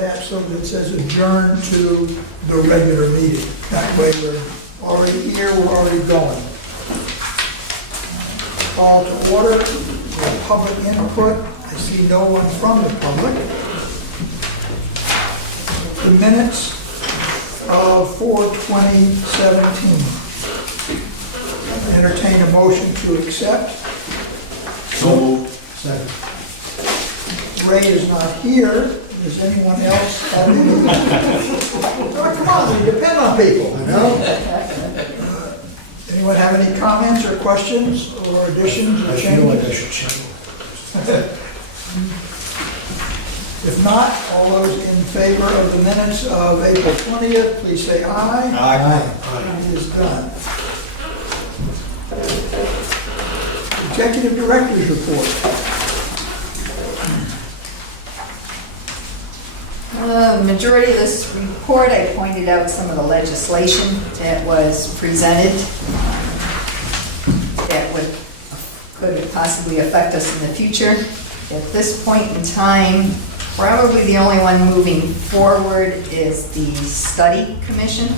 that so that it says adjourn to the regular meeting. That way we're already here, we're already going. Call to order, we have public input. I see no one from the public. The minutes of 4/20/17. Entertain a motion to accept. So moved. Second. Ray is not here. Does anyone else have any? Oh, come on, we depend on people, you know? Anyone have any comments or questions or additions or I feel like I changes? should check. If not, all those in favor of the minutes of April 20th, please say aye. Aye. It is done. Executive Director's Report. Majority of this report, I pointed out some of the legislation that was presented that could possibly affect us in the future. At this point in time, probably the only one moving forward is the study commission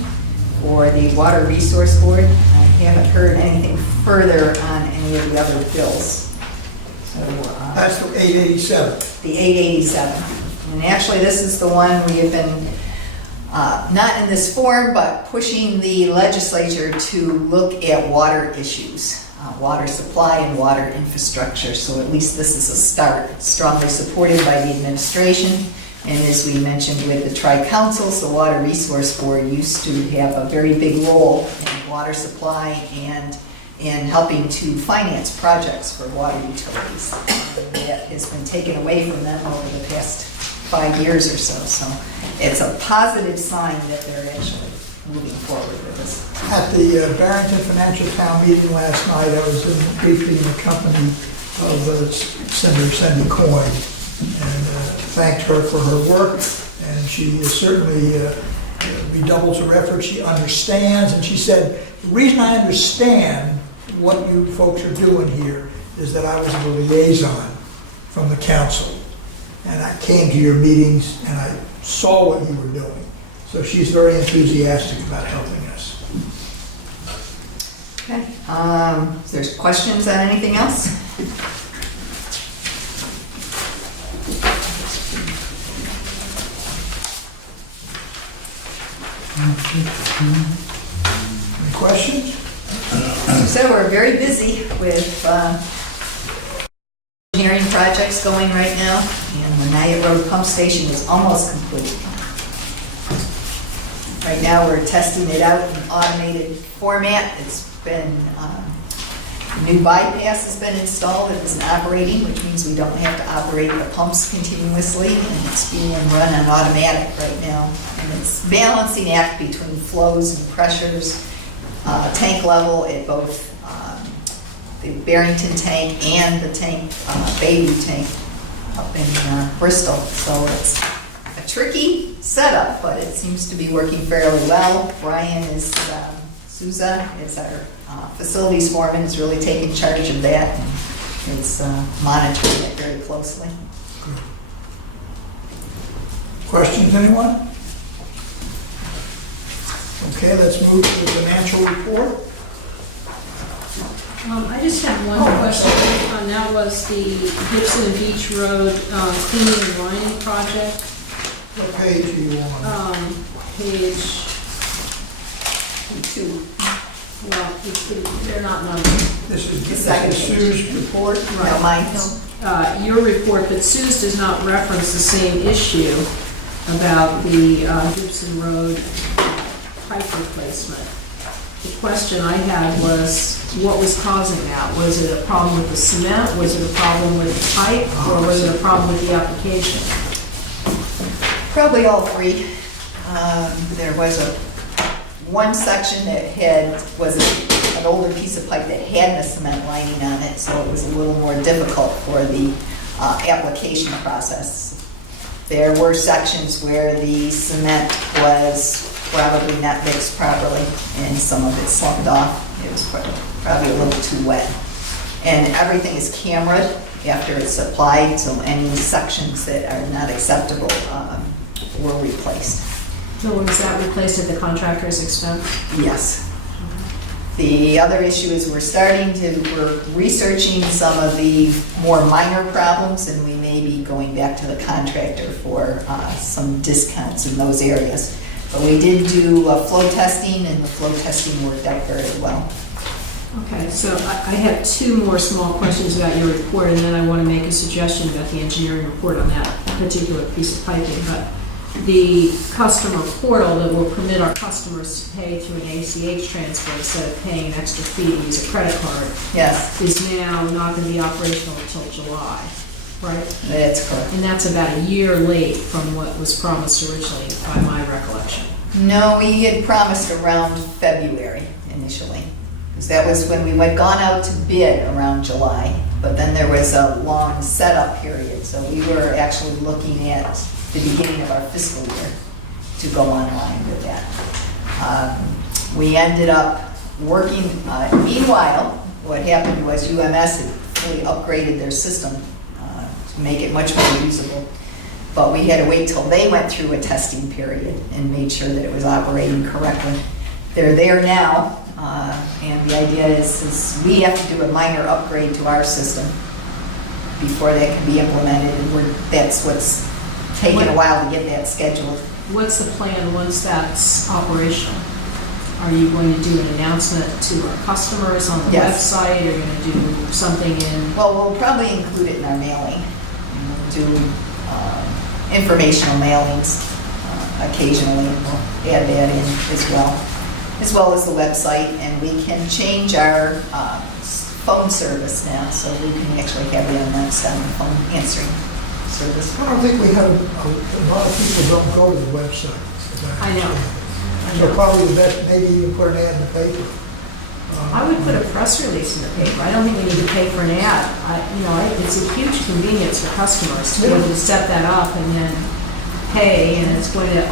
for the Water Resource Board. I haven't heard anything further on any of the other bills. So, That's the 887. the 887. And actually, this is the one we have been, not in this form, but pushing the legislature to look at water issues, water supply and water infrastructure. So at least this is a start. It's strongly supported by the administration. And as we mentioned with the tri-councils, the Water Resource Board used to have a very big role in water supply and in helping to finance projects for water utilities. That has been taken away from them over the past 5 years or so. So it's a positive sign that they're actually moving forward with this. At the Barrington Financial Town meeting last night, I was briefly in the company of Senator Cindy Coyne, and thanked her for her work, and she certainly redoubles her effort. She understands, and she said, the reason I understand what you folks are doing here is that I was the liaison from the council, and I came to your meetings and I saw what you were doing. So she's very enthusiastic about helping us. Okay. Is there questions on anything else? Any questions? So we're very busy with engineering projects going right now, and the Nyack Road Pump Station is almost complete. Right now, we're testing it out in automated format. It's been, a new bypass has been installed. It isn't operating, which means we don't have to operate the pumps continuously, and it's being run on automatic right now. And it's balancing act between flows and pressures, tank level at both the Barrington tank and the tank, Bayview tank up in Bristol. So it's a tricky setup, but it seems to be working fairly well. Brian is, Souza is our facilities foreman, is really taking charge of that and is monitoring it very closely. Questions, anyone? Okay, let's move to the financial report. I just have one question, and that was the Gibson Beach Road cleaning and lining project. What page are you on? Page, 2. well, they're not numbered. This is The second Sue's report. No, mine. Your report, but Sue's does not reference the same issue about the Gibson Road pipe replacement. The question I had was, what was causing that? Was it a problem with the cement? Was it a problem with the pipe? Or was it a problem with the application? Probably all three. There was one section that was an older piece of pipe that had the cement lining on it, so it was a little more difficult for the application process. There were sections where the cement was probably not mixed properly, and some of it slumped off. It was probably a little too wet. And everything is cameraed after it's applied, so any sections that are not acceptable were replaced. So was that replaced at the contractor's expense? Yes. The other issue is we're researching some of the more minor problems, and we may be going back to the contractor for some discounts in those areas. But we did do flow testing, and the flow testing worked out very well. Okay, so I have two more small questions about your report, and then I want to make a suggestion about the engineering report on that particular piece of piping. But the customer portal that will permit our customers to pay through an ACH transfer instead of paying an extra fee to use a credit card Yes, is now not going to be operational until July, right? that's correct. And that's about a year late from what was promised originally, by my recollection. No, we had promised around February initially, because that was when we went gone out to bid around July, but then there was a long setup period, so we were actually looking at the beginning of our fiscal year to go online with that. We ended up working, meanwhile, what happened was UMS had fully upgraded their system to make it much more usable. But we had to wait till they went through a testing period and made sure that it was operating correctly. They're there now, and the idea is we have to do a minor upgrade to our system before that can be implemented, and that's what's taken a while to get that scheduled. What's the plan once that's operational? Are you going to do an announcement to our customers on the Yes. website? Are you going to do something in? Well, we'll probably include it in our mailing. We'll do informational mailings occasionally, and we'll add that in as well as the website. And we can change our phone service now, so we can actually have the on phone answering service. I don't think we have, a lot of people don't go to the website. I know. So probably the best, maybe even put an ad in the paper. I would put a press release in the paper. I don't think we need to pay for an ad. It's a huge convenience for customers to be able to set that up and then pay, and it's going to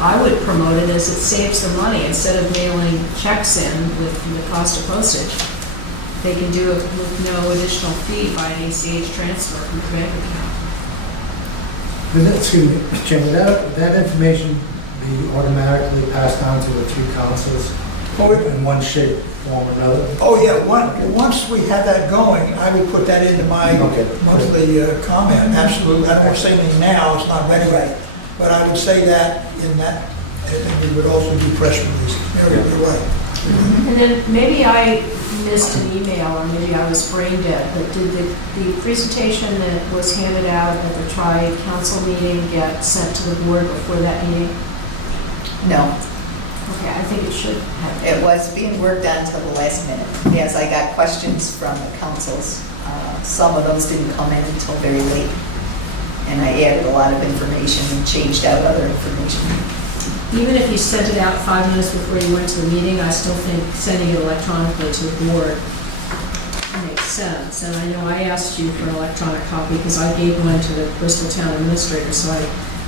I would promote it as it saves them money. Instead of mailing checks in with the cost of postage, they can do it with no additional fee by an ACH transfer from the bank account. Excuse me, Mr. Chairman, that information be automatically passed on to the three councils in one shape, form, or another? Oh, yeah, once we have that going, I would put that into my Okay. monthly comment, absolutely. I don't want to say anything now, it's not ready yet. But I would say that in that, and we would also do press releases. Mary, you're right. And then maybe I missed an email, or maybe I was brain dead, but did the presentation that was handed out at the tri-council meeting get sent to the board before that meeting? No, Okay, I think it should have. it was being worked on until the last minute. As I got questions from the councils, some of those didn't come in until very late. And I added a lot of information and changed out other information. Even if you sent it out 5 minutes before you went to the meeting, I still think sending it electronically to the board makes sense. And I know I asked you for an electronic copy because I gave one to the Bristol Town Administrator, so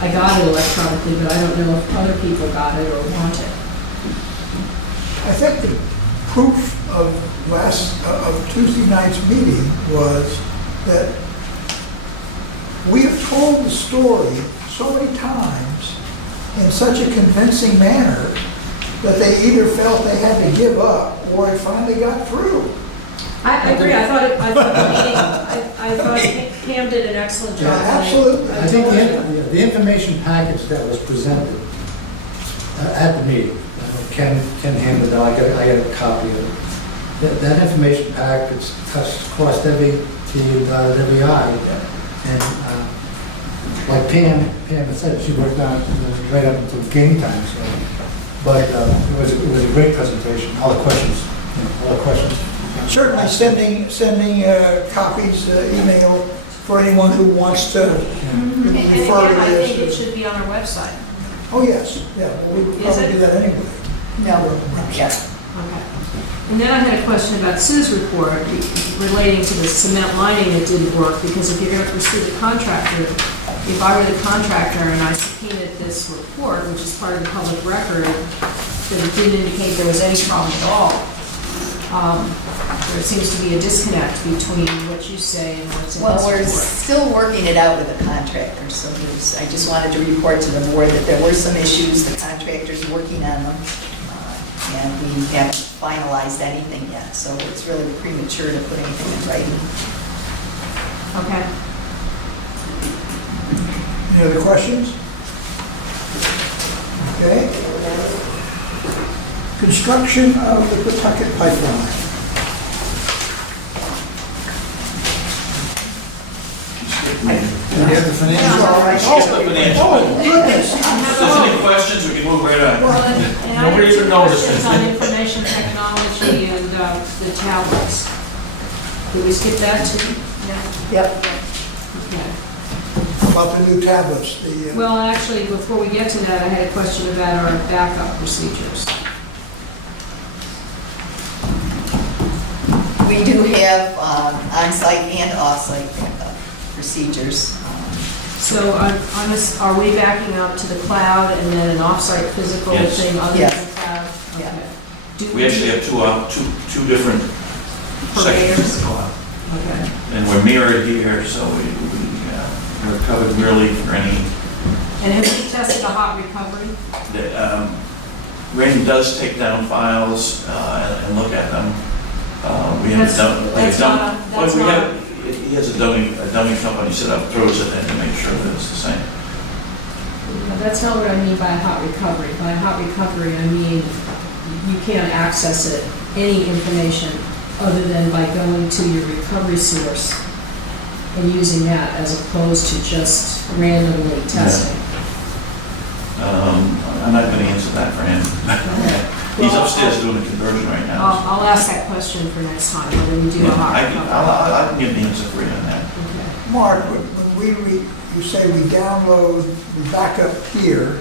I got it electronically, but I don't know if other people got it or want it. I think the proof of Tuesday night's meeting was that we have told the story so many times in such a convincing manner that they either felt they had to give up or it finally got through. I agree. I thought Pam did an excellent job. Yeah, absolutely. I think the information package that was presented at the meeting, Ken handed out, I got a copy of it. That information package crossed every eye. And like Pam had said, she worked on it right up until game time. So, but it was a great presentation. All the questions. Certainly sending copies, email for anyone who wants to And refer again, to I think it this. should be on our website. Oh, yes, yeah, well, we would Is probably it? do that anyway. No, yes. Okay. And then I had a question about Sue's report relating to the cement lining that didn't work, because if you're going to pursue the contractor, if I were the contractor and I subpoenaed this report, which is part of the public record, that it didn't indicate there was any problem at all, There seems to be a disconnect between what you say and what's in Well, this we're report. still working it out with the contractor, so I just wanted to report to the board that there were some issues, the contractor's working on them, and we haven't finalized anything yet, so it's really premature to put anything in writing. Okay. Any other questions? Okay. Construction of the Pawtucket Pipeline. Do you have the financials all right? Skip the financial. Oh, goodness. If there's any questions, we can move right on. Well, and I Nobody have two even noticed questions it. on information technology and the tablets. Did we skip that too? Yep. Okay. About the new tablets, the, Well, actually, before we get to that, I had a question about our backup procedures. We do have on-site and off-site procedures. So are we backing up to the cloud and then an off-site physical Yes. thing other Yes. than the cloud? Yeah. Okay. Do We actually have two different sections Purveyors? to go out. Okay. And we're mirrored here, so we're covered really for any, And have we tested a hot recovery? Randy does take down files and look at them. We haven't done, That's not a- well, that's we not have, he has a dummy company set up, throws it in to make sure that it's the same. No, that's not what I mean by a hot recovery. By a hot recovery, I mean you can't access it, any information, other than by going to your recovery source and using that as opposed to just randomly testing. I'm not going to answer that for him. He's Well, upstairs doing the conversion right now. I'll ask that question for next time, whether we do a Yeah, hot I can recovery. give the answer for you on that. Okay. Mark, when you say we download, we back up here,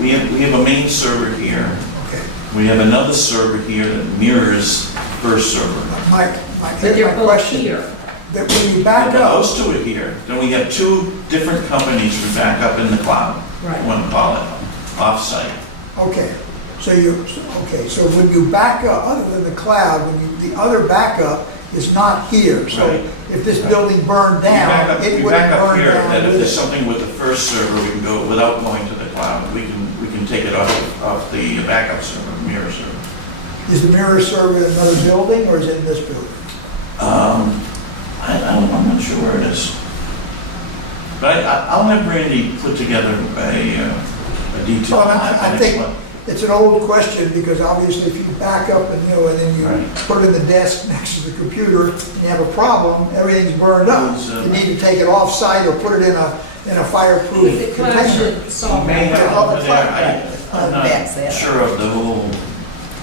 We have a main server here. okay. We have another server here that mirrors first server. My But they're both question, here. that when you We back have up, those two are here. Then we have two different companies for backup in the cloud. Right. One call it offsite. okay, so so when you back up, other than the cloud, the other backup is not here. So Right. if this building burned down, it We wouldn't back up burn here, down that if with there's it. something with the first server, we can go without going to the cloud. We can take it off the backup server, mirror server. Is the mirror server in another building or is it in this building? I'm not sure where it is. But I'll have Randy put together a detailed. Well, I think explanation. it's an old question because obviously if you back up and, and then you Right. put it in the desk next to the computer and you have a problem, everything's burned up. It's, You need to take it off-site or put it in a fireproof The cloud container. should solve May that. have All the over there. cloud I'm backs not that. sure of the whole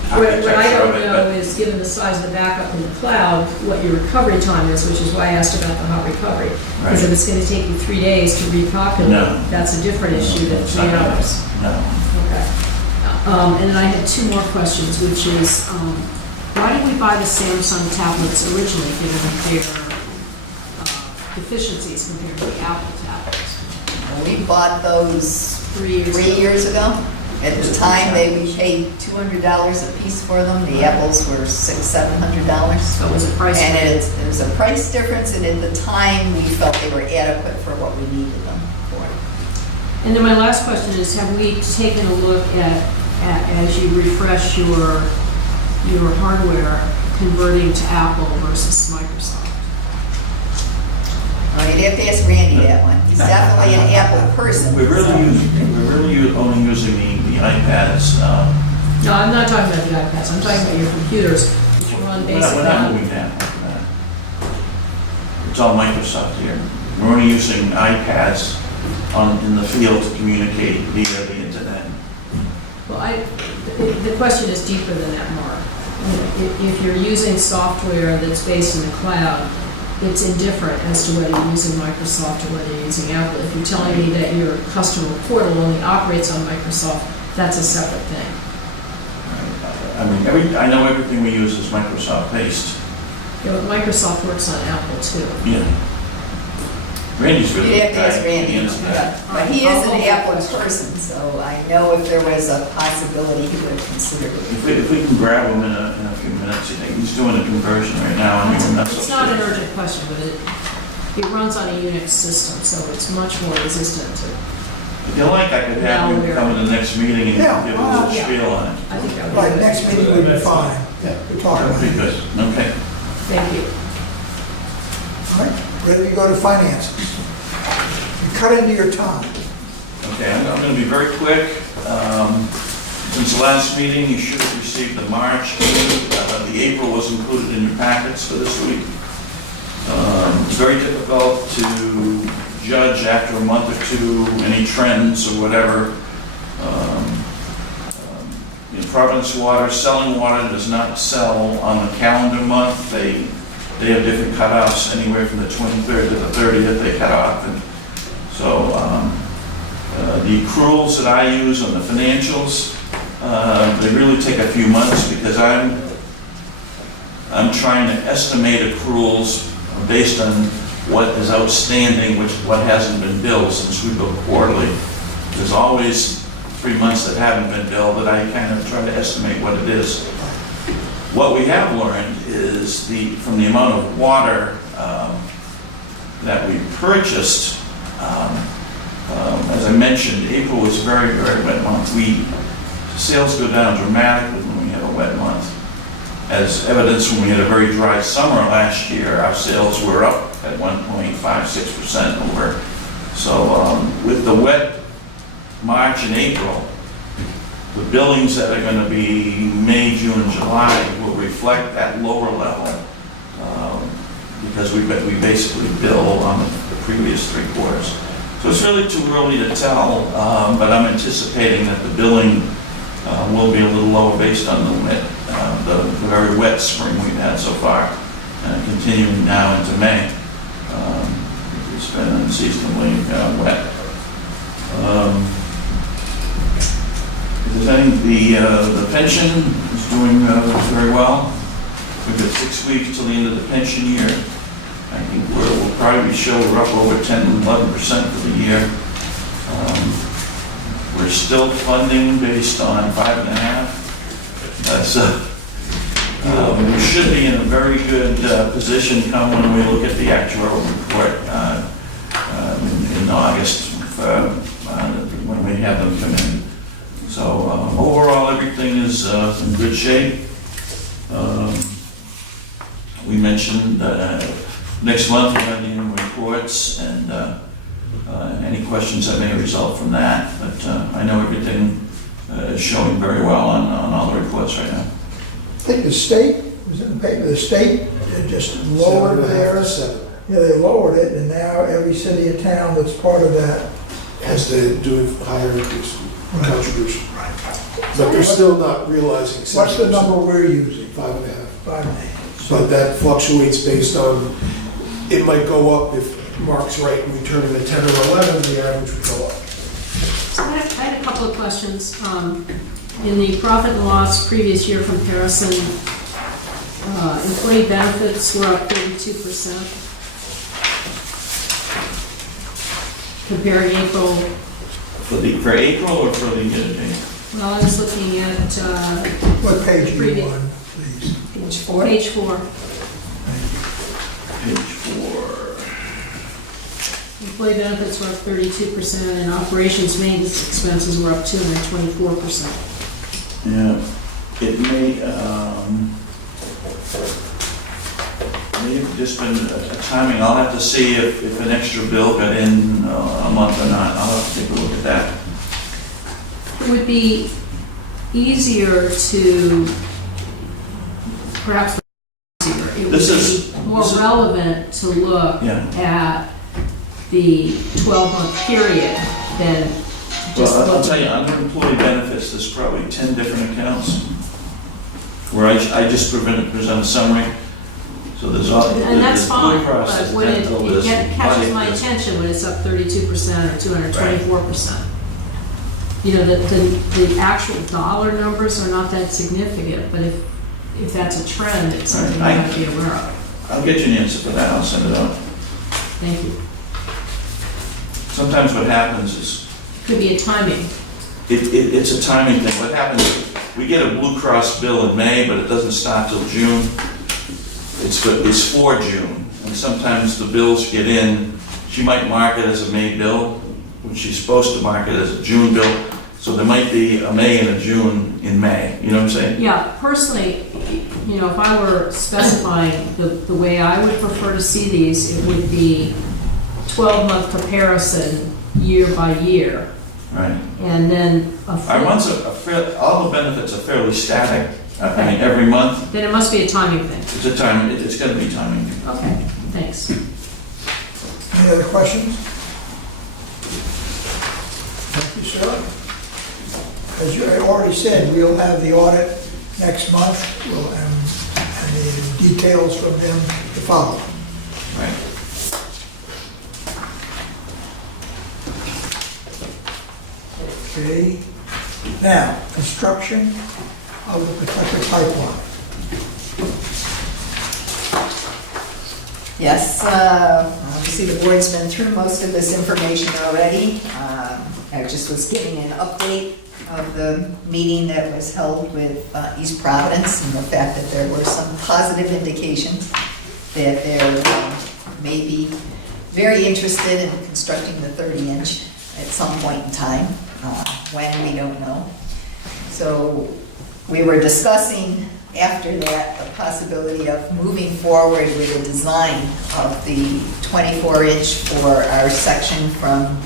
What I architecture don't of it, know but is, given the size of the backup in the cloud, what your recovery time is, which is why I asked about the hot recovery. Because if Right. it's gonna take you 3 days to repopulate, No. that's a different issue than It's 3 not gonna- hours. No. Okay. And then I had two more questions, which is, why did we buy the Samsung tablets originally, given their deficiencies compared to the Apple tablets? We bought those 3 years ago. 3 years ago. At the time, we paid $200 a piece for them. The apples were $600-700. So it was a price. And it was a price difference, and at the time, we felt they were adequate for what we needed them for. And then my last question is, have we taken a look at as you refresh your hardware, converting to Apple versus Microsoft? Well, you'd have to ask Randy that one. He's definitely an Apple person. We're really only using the iPads. No, I'm not talking about the iPads, I'm talking about your computers, which run We're basically not on. moving that. It's all Microsoft here. We're only using iPads in the field to communicate via the internet. Well, the question is deeper than that, Mark. If you're using software that's based in the cloud, it's indifferent as to whether you're using Microsoft or whether you're using Apple. If you're telling me that your customer portal only operates on Microsoft, that's a separate thing. I mean, I know everything we use is Microsoft based. Yeah, but Microsoft works on Apple too. Yeah. Randy's really You'd have good to ask guy. Randy, He answered that. yeah. But he is an Appleton person, so I know if there was a possibility, he would have considered it. If we can grab him in a few minutes, you think he's doing a conversion right now. and that's It's not an urgent question, but it runs on a Unix system, so it's much more resistant to, If you like, I could have you come to the next meeting and Yeah, give a little yeah. spiel on it. I think that would be Right, good. next meeting would be fine. Yeah. We'll talk That about would be it. good. Okay. Thank you. All right, ready to go to finances. You cut into your time. Okay, I'm going to be very quick. Since the last meeting, you should have received the March meeting. The April was included in your packets for this week. It's very difficult to judge after a month or two any trends or whatever. In Providence Water, selling water does not sell on the calendar month. They have different cutoffs, anywhere from the 23rd to the 30th they cut off. And so the accruals that I use on the financials, they really take a few months because I'm trying to estimate accruals based on what is outstanding, what hasn't been billed since we bill quarterly. There's always 3 months that haven't been billed that I kind of try to estimate what it is. What we have learned is from the amount of water that we purchased, as I mentioned, April was a very, very wet month. Sales go down dramatically when we have a wet month. As evidence, when we had a very dry summer last year, our sales were up at 1.56% over. So with the wet March and April, the billings that are going to be May, June, and July will reflect that lower level because we basically bill on the previous 3 quarters. So it's really too early to tell, but I'm anticipating that the billing will be a little lower based on the very wet spring we've had so far, continuing now into May. It's been unseasonably wet. The pension is doing very well. We've got 6 weeks till the end of the pension year. I think we'll probably show we're up over 10-11% for the year. We're still funding based on 5.5. We should be in a very good position come when we look at the actuarial report in August when we have them come in. So overall, everything is in good shape. We mentioned next month we'll have the annual reports and any questions that may result from that. But I know everything is showing very well on all the reports right now. I think the state, was in the paper, the state just lowered theirs. 7.5. Yeah, they lowered it, and now every city and town that's part of that. Has to do a higher increase contribution. But they're still not realizing. What's the 7%. number we're using? 5.5. 5.8. But that fluctuates based on, it might go up if Mark's right and we turn in a 10 or 11, the average would go up. So I had a couple of questions. In the profit and loss previous year comparison, employee benefits were up 32%. Comparing April, For April or for the year-to-date? well, I was looking at What page are you Previous. on, please? Page 4. page 4. Page 4. Employee benefits were up 32%, and operations maintenance expenses were up 224%. Yeah, it may have just been a timing. I'll have to see if an extra bill got in a month or not. I'll have to take a look at that. It would be easier to, perhaps easier, it would This is- be more this is- relevant to look Yeah. at the 12-month period than just Well, I'll looking. tell you, under employee benefits, there's probably 10 different accounts where I just present a summary. So there's all. And that's there's fine, blue cross, but there's when dental, there's catches body, my there's- attention when it's up 32% or 224%. You know, the actual dollar numbers are not that significant, but if that's a trend, it's something I have to be aware of. I'll get you an answer for that, I'll send it out. Thank you. sometimes what happens is, Could be a timing. it's a timing thing. What happens is, we get a Blue Cross bill in May, but it doesn't start till June. It's for June, and sometimes the bills get in, she might mark it as a May bill, when she's supposed to mark it as a June bill, so there might be a May and a June in May, you know what I'm saying? Yeah, personally, you know, if I were specifying the way I would prefer to see these, it would be 12-month comparison year by year. Right. And then I want all the benefits are fairly static, I mean, every month, then it must be a timing thing. it's a time, it's gonna be timing. Okay, thanks. Any other questions? Thank you, sir. As you already said, we'll have the audit next month, and the details from them to follow. Right. Okay. Now, construction of the Pawtucket pipeline. Yes, obviously the board's been through most of this information already. I just was giving an update of the meeting that was held with East Providence and the fact that there were some positive indications that they're maybe very interested in constructing the 30-inch at some point in time. When, we don't know. So we were discussing after that the possibility of moving forward with a design of the 24-inch for our section from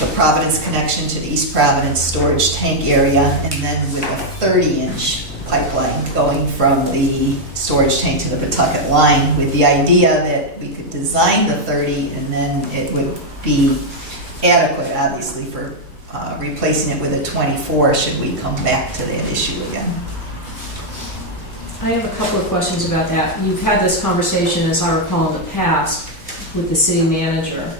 the Providence connection to the East Providence storage tank area, and then with a 30-inch pipeline going from the storage tank to the Pawtucket line, with the idea that we could design the 30 and then it would be adequate, obviously, for replacing it with a 24 should we come back to that issue again. I have a couple of questions about that. You've had this conversation, as I recall, in the past with the city manager,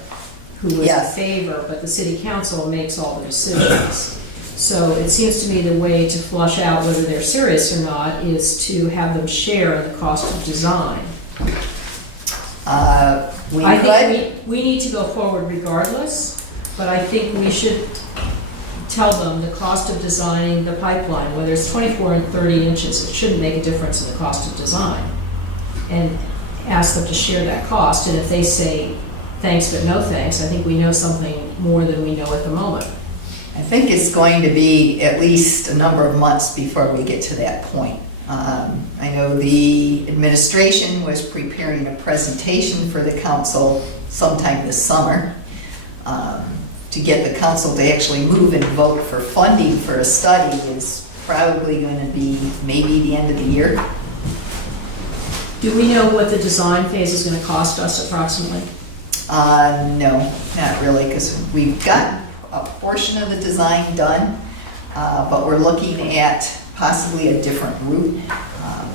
who was in Yes. favor, but the city council makes all the decisions. So it seems to me the way to flush out whether they're serious or not is to have them share in the cost of design. I think we need to go forward regardless, but I think we should tell them the cost of designing the pipeline, whether it's 24 and 30 inches, it shouldn't make a difference in the cost of design. And ask them to share that cost, and if they say thanks but no thanks, I think we know something more than we know at the moment. I think it's going to be at least a number of months before we get to that point. I know the administration was preparing a presentation for the council sometime this summer to get the council to actually move and vote for funding for a study is probably going to be maybe the end of the year. Do we know what the design phase is going to cost us approximately? No, not really, because we've got a portion of the design done, but we're looking at possibly a different route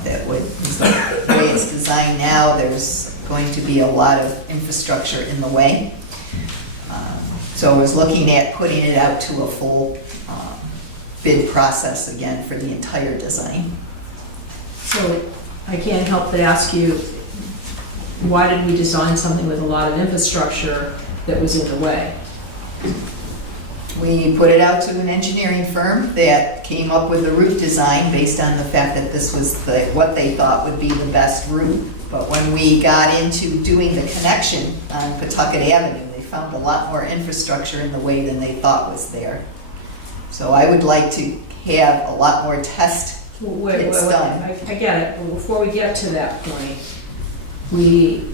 that would, the way it's designed now, there's going to be a lot of infrastructure in the way. So I was looking at putting it out to a full bid process again for the entire design. So I can't help but ask you, why did we design something with a lot of infrastructure that was in the way? We put it out to an engineering firm that came up with the route design based on the fact that this was what they thought would be the best route. But when we got into doing the connection on Pawtucket Avenue, they found a lot more infrastructure in the way than they thought was there. So I would like to have a lot more test Wait, done. I get it, but before we get to that point, we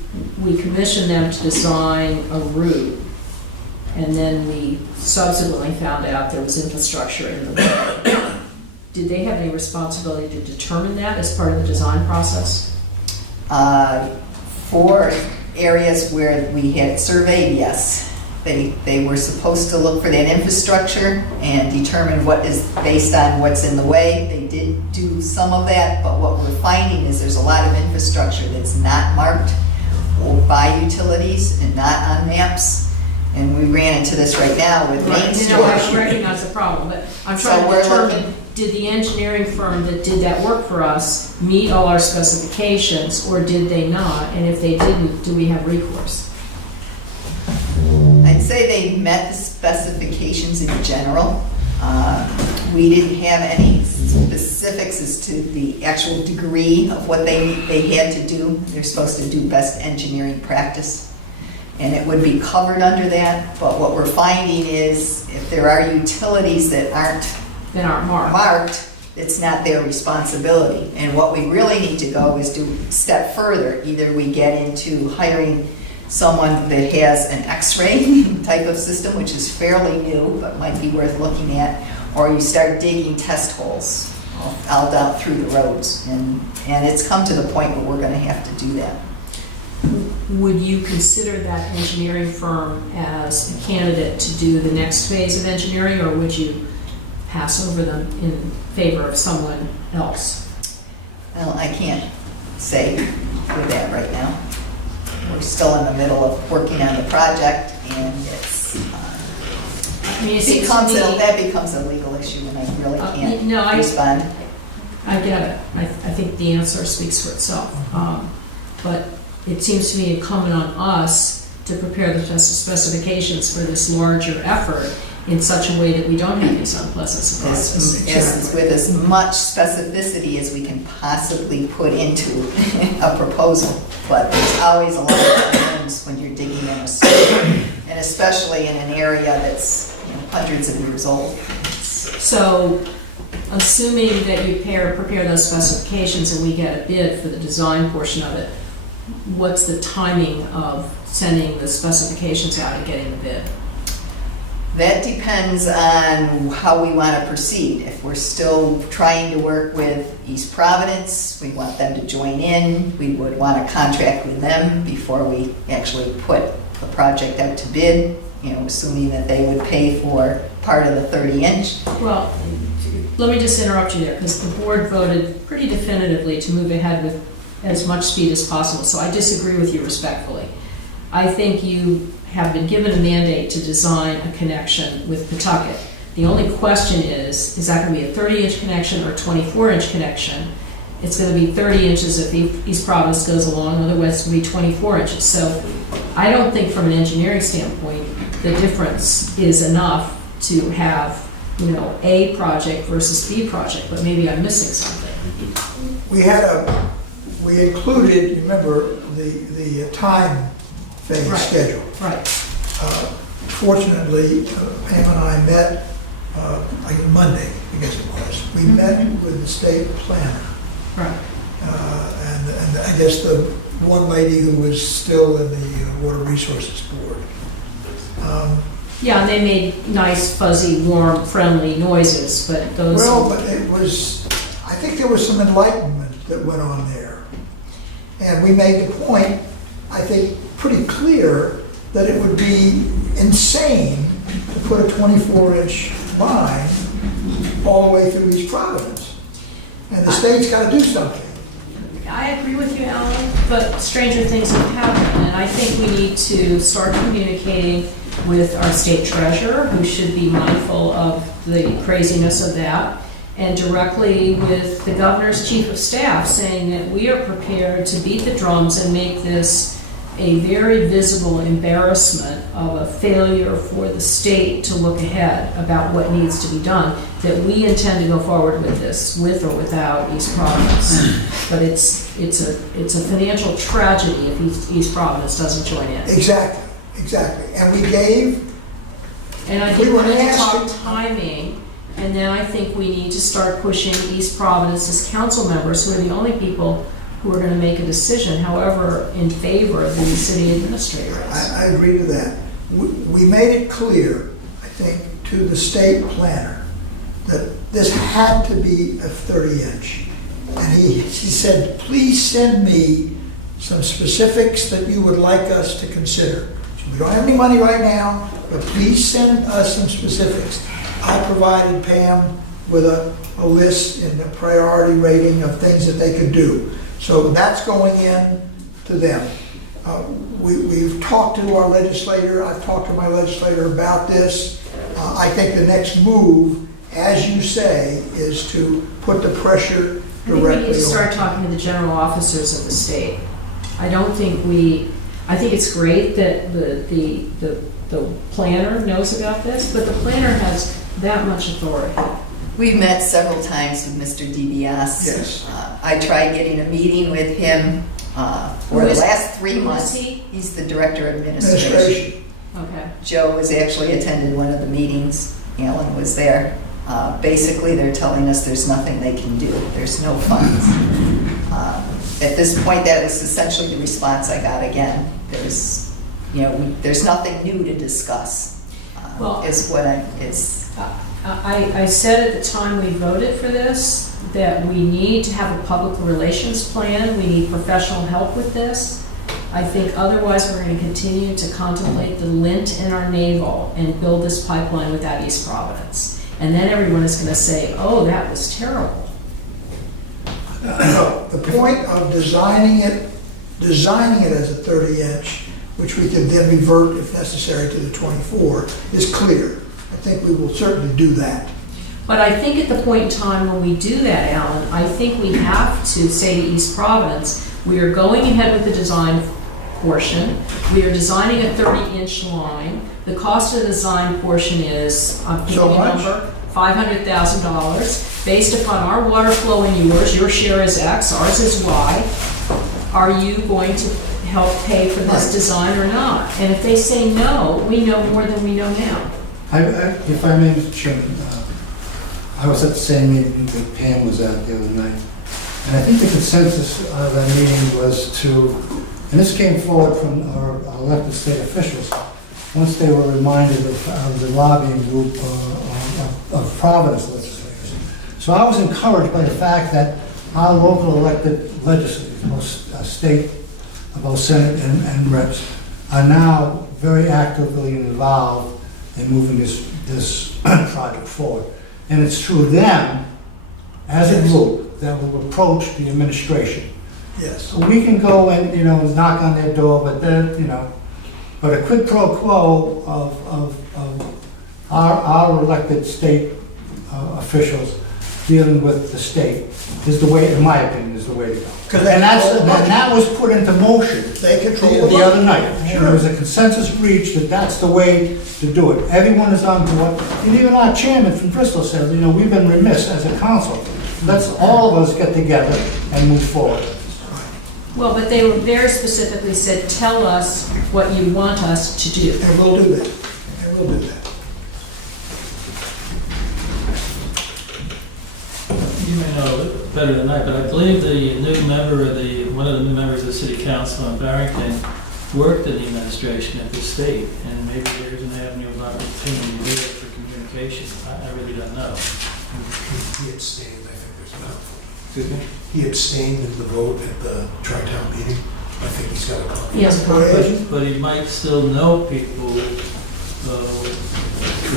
commissioned them to design a route, and then we subsequently found out there was infrastructure in the way. Did they have any responsibility to determine that as part of the design process? For areas where we had surveyed, yes. They were supposed to look for that infrastructure and determine what is based on what's in the way. They did do some of that, but what we're finding is there's a lot of infrastructure that's not marked by utilities and not on maps. And we ran into this right now with Main Right, you know, I Street. recognize the problem, but I'm So trying to we're determine, looking- did the engineering firm that did that work for us meet all our specifications, or did they not? And if they didn't, do we have recourse? say they met the specifications in general. We didn't have any specifics as to the actual degree of what they had to do. They're supposed to do best engineering practice, and it would be covered under that. But what we're finding is if there are utilities that aren't marked, it's not their responsibility. And what we really need to go is do a step further. Either we get into hiring someone that has an X-ray type of system, which is fairly new, but might be worth looking at, or you start digging test holes all down through the roads. And it's come to the point where we're gonna have to do that. Would you consider that engineering firm as a candidate to do the next phase of engineering, or would you pass over them in favor of someone else? Well, I can't say with that right now. We're still in the middle of working on the project, and it's, I mean, it seems to me- that becomes a legal issue, and I really can't respond. I get it. I think the answer speaks for itself. But it seems to me incumbent on us to prepare the specifications for this larger effort in such a way that we don't have these unpleasant surprises. With as much specificity as we can possibly put into a proposal. But there's always a lot of unknowns when you're digging in a sewer, and especially in an area that's hundreds of years old. So, assuming that you prepare those specifications and we get a bid for the design portion of it, what's the timing of sending the specifications out and getting the bid? That depends on how we want to proceed. If we're still trying to work with East Providence, we want them to join in, we would want to contract with them before we actually put the project out to bid, assuming that they would pay for part of the 30-inch. Well, let me just interrupt you there, because the board voted pretty definitively to move ahead with as much speed as possible, so I disagree with you respectfully. I think you have been given a mandate to design a connection with Pawtucket. The only question is that going to be a 30-inch connection or a 24-inch connection? It's going to be 30 inches if East Providence goes along, otherwise it's going to be 24 inches. So I don't think from an engineering standpoint the difference is enough to have, A project versus B project, but maybe I'm missing something. We included, remember, the time phase schedule. Right. Fortunately, Pam and I met, Monday, I guess it was. We met with the state planner. Right. And I guess the one lady who was still in the Water Resources Board. Yeah, and they made nice, fuzzy, warm, friendly noises, but those... Well, but I think there was some enlightenment that went on there. And we made the point, I think, pretty clear that it would be insane to put a 24-inch line all the way through East Providence. And the state's got to do something. I agree with you, Alan, but stranger things have happened, and I think we need to start communicating with our state treasurer, who should be mindful of the craziness of that, and directly with the governor's chief of staff, saying that we are prepared to beat the drums and make this a very visible embarrassment of a failure for the state to look ahead about what needs to be done, that we intend to go forward with this, with or without East Providence. But it's a financial tragedy if East Providence doesn't join in. Exactly. And we gave... And I think we need to talk timing, and then I think we need to start pushing East Providence's council members, who are the only people who are going to make a decision, however in favor of the city administrator is. I agree to that. We made it clear, I think, to the state planner that this had to be a 30-inch. And he said, please send me some specifics that you would like us to consider. So we don't have any money right now, but please send us some specifics. I provided Pam with a list and a priority rating of things that they could do. So that's going in to them. We've talked to our legislator. I've talked to my legislator about this. I think the next move, as you say, is to put the pressure directly on. I think we need to start talking to the general officers of the state. I think it's great that the the planner knows about this, but the planner has that much authority. We've met several times with Mr. DiBiase. Yes. I tried getting a meeting with him for the last 3 Who is months. he? He's the Director of Administration. Administration. Okay. Joe was actually attended one of the meetings. Alan was there. Basically, they're telling us there's nothing they can do. There's no funds. At this point, that was essentially the response I got again. There's nothing new to discuss, Well- is what is. I said at the time we voted for this that we need to have a public relations plan. We need professional help with this. I think otherwise we're going to continue to contemplate the lint in our navel and build this pipeline without East Providence. And then everyone is going to say, oh, that was terrible. No, the point of designing it as a 30-inch, which we could then revert if necessary to the 24, is clear. I think we will certainly do that. But I think at the point in time when we do that, Alan, I think we have to say to East Providence, we are going ahead with the design portion. We are designing a 30-inch line. The cost of the design portion is, I'm picking So a much? number, $500,000. Based upon our water flow and yours, your share is X, ours is Y. Are you going to help pay for this Right. design or not? And if they say no, we know more than we know now. If I may, Mr. Chairman, I was at the same meeting that Pam was at the other night, and I think the consensus of that meeting was to, and this came forward from our elected state officials, once they were reminded of the lobbying group of Providence legislators. So I was encouraged by the fact that our local elected legislators, both state, both Senate and reps, are now very actively involved in moving this project forward. And it's through them, as a group, that will approach the administration. Yes. So we can go and, knock on their door, but then, but a quid pro quo of our elected state officials dealing with the state is the way, in my opinion, is the way to go. 'Cause they And control the budget. that was put into motion They control the the budget. other night. And there was a consensus reached that that's the way to do it. Everyone is on board. And even our chairman from Bristol said, we've been remiss as a council. Let's all of us get together and move forward. Well, but they were very specifically said, tell us what you want us to do. And we'll do that. And we'll do that. You may know better than I, but I believe the new member of one of the new members of the city council in Barrington worked in the administration at the state, and maybe there's an avenue of opportunity there for communication. I really don't know. He abstained, I think there's no. Excuse me? He abstained in the vote at the tri-town meeting. I think he's got a copy. Yes, But he might still know people for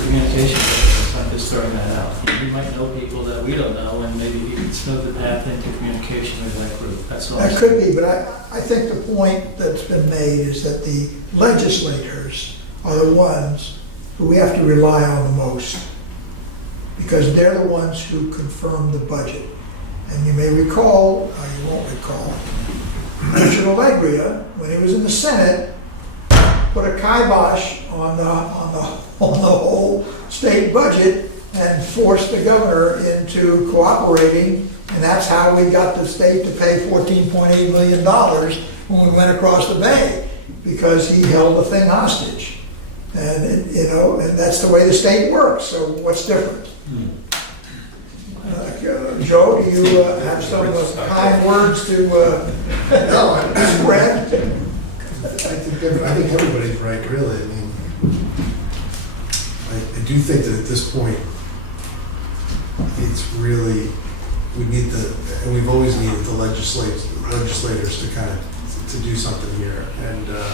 communication purposes. I'm just throwing that out. He might know people that we don't know, and maybe he can smooth the path into communication with that group. That's all. That could be, but I think the point that's been made is that the legislators are the ones who we have to rely on the most, because they're the ones who confirm the budget. And you may recall, or you won't recall, Richard Allegria, when he was in the Senate, put a kibosh on the whole state budget and forced the governor into cooperating, and that's how we got the state to pay $14.8 million when we went across the bay, because he held the thing hostage. And, and that's the way the state works, so what's different? Joe, do you have some kind words to spread? I think everybody's right, really. I mean, I do think that at this point, it's really, we need and we've always needed the legislators to kind of, to do something here. And the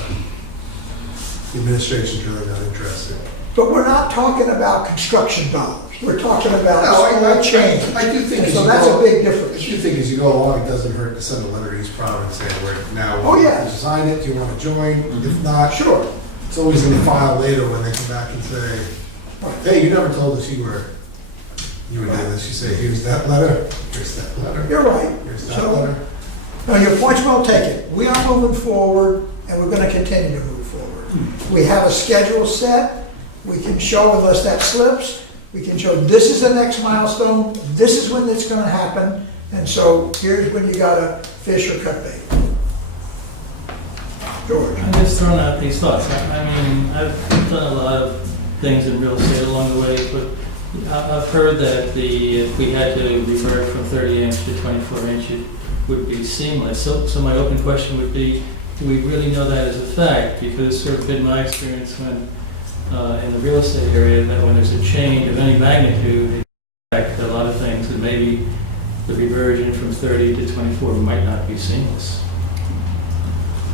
administration's really not interested. But we're not talking about construction dollars. We're talking about No, small change. I do think And as so you that's go- a big I difference. do think as you go along, it doesn't hurt to send a letter to East Providence saying, we're now, Oh, yeah. design it, do you want to join? If not, Sure. it's always in the file later when they come back and say, hey, you never told us you were doing this. You say, here's that letter, here's that letter, You're right. here's that So, letter. no, your point's well taken. We are moving forward, and we're going to continue to move forward. We have a schedule set. We can show, unless that slips, we can show this is the next milestone, this is when it's gonna happen, and so here's when you gotta fish or cut bait. George? I'm just throwing out these thoughts. I mean, I've done a lot of things in real estate along the way, but I've heard that if we had to revert from 30-inch to 24-inch, it would be seamless. So my open question would be, do we really know that as a fact? Because it's sort of been my experience when, in the real estate area, that when there's a change of any magnitude, it affects a lot of things, and maybe the reversion from 30 to 24 might not be seamless.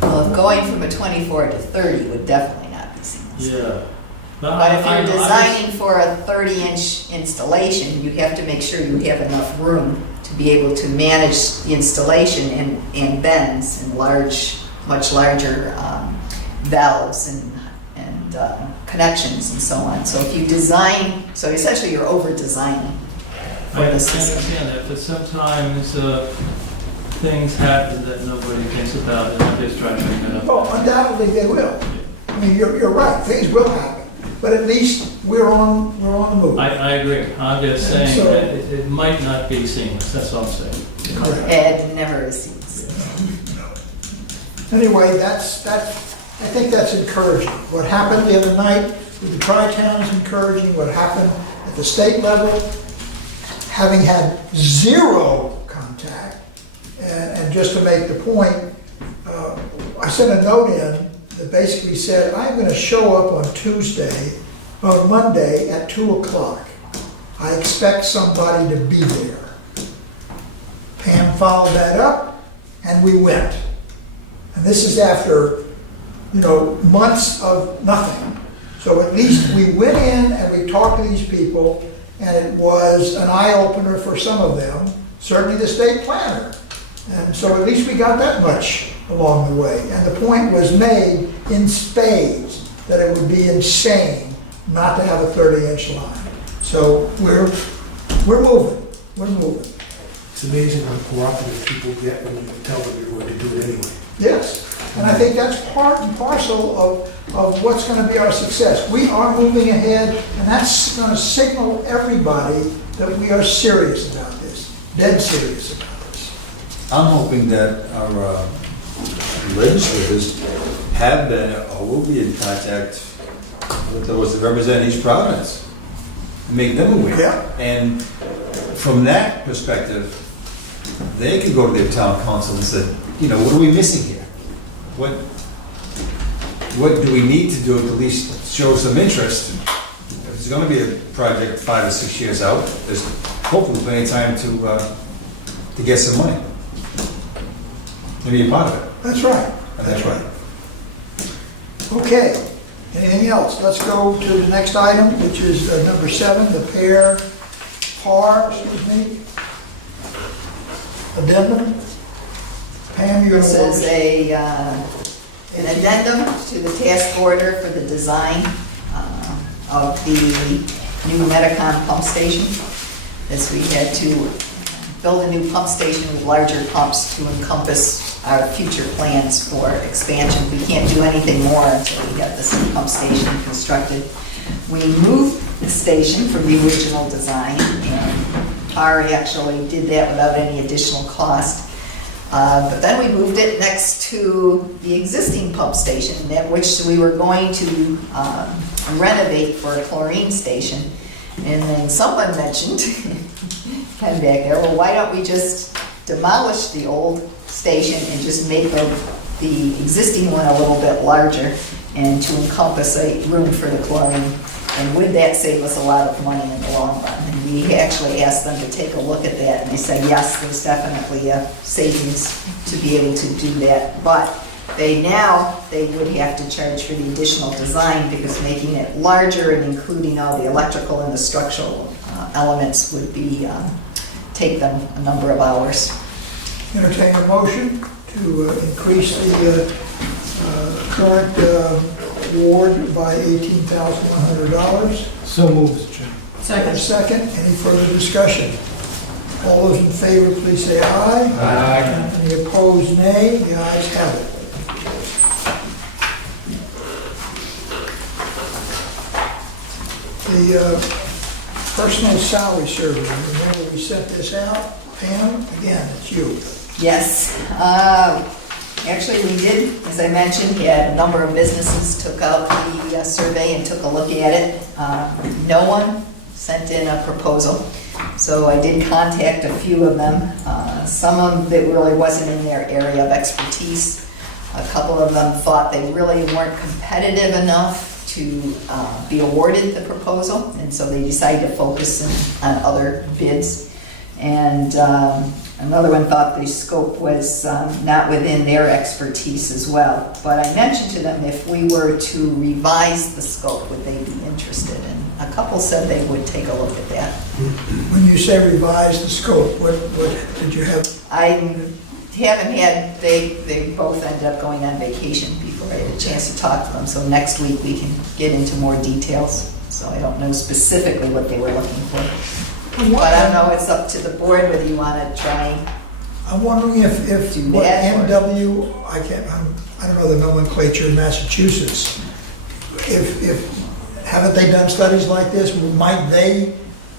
Well, going from a 24 to 30 would definitely not be seamless. Yeah. But if you're designing for a 30-inch installation, you have to make sure you have enough room to be able to manage the installation and bends and much larger valves and connections and so on. So if you design, so essentially you're over-designing for I the system. understand that, but sometimes things happen that nobody thinks about, and I'm just trying to bring it up. Oh, undoubtedly they will. I mean, you're right, things will happen, but at least we're on the move. I agree. I'm just saying So- that it might not be seamless, that's all I'm saying. Correct. It never is seamless. Anyway, I think that's encouraging. What happened the other night with the Tri-Town is encouraging. What happened at the state level, having had zero contact, and just to make the point, I sent a note in that basically said, I'm going to show up on Monday at 2 o'clock. I expect somebody to be there. Pam followed that up, and we went. And this is after, months of nothing. So at least we went in and we talked to these people, and it was an eye-opener for some of them, certainly the state planner. And so at least we got that much along the way. And the point was made in spades that it would be insane not to have a 30-inch line. So we're moving. It's amazing how cooperative people get when you tell them you're going to do it anyway. Yes, and I think that's part and parcel of what's going to be our success. We are moving ahead, and that's going to signal everybody that we are serious about this, dead serious about this. I'm hoping that our legislators have been or will be in contact with those that represent each province, make them aware. Yeah. And from that perspective, they can go to their town council and say, what are we missing here? What do we need to do to at least show some interest? If it's going to be a project 5 or 6 years out, there's hopefully plenty of time to get some money. Maybe a part of it. That's right, that's right. Okay, anything else? Let's go to the next item, which is number 7, the addendum. Pam, you're going to This is an addendum to the task order for the design of the new Metacom pump station. As we had to build a new pump station with larger pumps to encompass our future plans for expansion. We can't do anything more until we have this new pump station constructed. We moved the station from the original design, and Ari actually did that without any additional cost. But then we moved it next to the existing pump station, which we were going to renovate for a chlorine station. And then someone mentioned, kind of back there, well, why don't we just demolish the old station and just make the existing one a little bit larger and to encompass a room for the chlorine? And would that save us a lot of money in the long run? And we actually asked them to take a look at that, and they said, yes, there's definitely a savings to be able to do that. But they would have to charge for the additional design, because making it larger and including all the electrical and the structural elements would be take them a number of hours. entertain a motion to increase the current award by $18,100. So moved, Mr. Chairman. And second, any further discussion? All those in favor, please say aye. Aye. Any opposed, nay. The ayes have it. The personal salary survey, remember we sent this out? Pam, again, it's you. Yes, actually, we did, as I mentioned, we had a number of businesses took out the survey and took a look at it. No one sent in a proposal, so I did contact a few of them. Some of them that really wasn't in their area of expertise. A couple of them thought they really weren't competitive enough to be awarded the proposal, and so they decided to focus on other bids. And another one thought the scope was not within their expertise as well. But I mentioned to them if we were to revise the scope, would they be interested? And a couple said they would take a look at that. When you say revise the scope, what did you have? I haven't had, they both ended up going on vacation before I had a chance to talk to them. So next week we can get into more details. So I don't know specifically what they were looking for. But I don't know, it's up to the board whether you want to try. I'm wondering if Do what that, MW, I don't know the nomenclature in Massachusetts. If haven't they done studies like this? Might they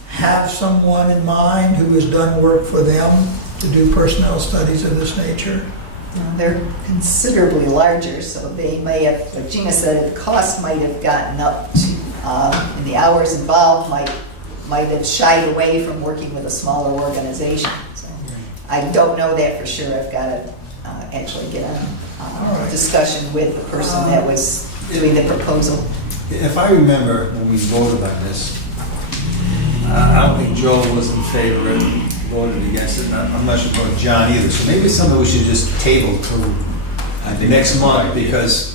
have someone in mind who has done work for them to do personnel studies of this nature? They're considerably larger, so they may have, like Gina said, the cost might have gotten up to, and the hours involved might have shied away from working with a smaller organization. So I don't know that for sure. I've got to actually get a discussion with the person that was doing the proposal. If I remember when we voted on this, I don't think Joe was in favor and voted against it. And I'm not sure about John either. So maybe it's something we should just table to next month because,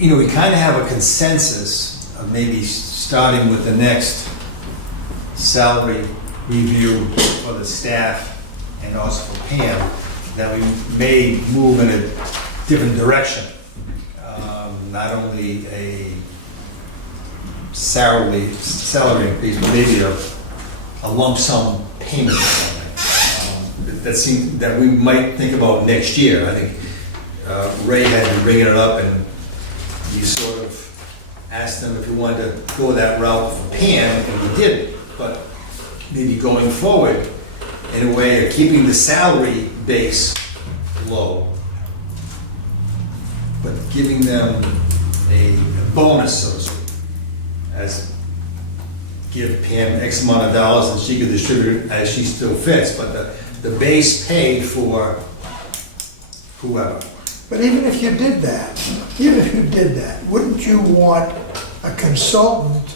you know, we kind of have a consensus of maybe starting with the next salary review for the staff and also for Pam, that we may move in a different direction. Not only a salary increase, but maybe a lump sum payment or something. That we might think about next year. I think Ray had been bringing it up, and you sort of asked them if we wanted to go that route for Pam, and we didn't. But maybe going forward, in a way of keeping the salary base low, but giving them a bonus, so to speak, as give Pam X amount of dollars and she can distribute it as she still fits, but the base pay for whoever. But even if you did that, wouldn't you want a consultant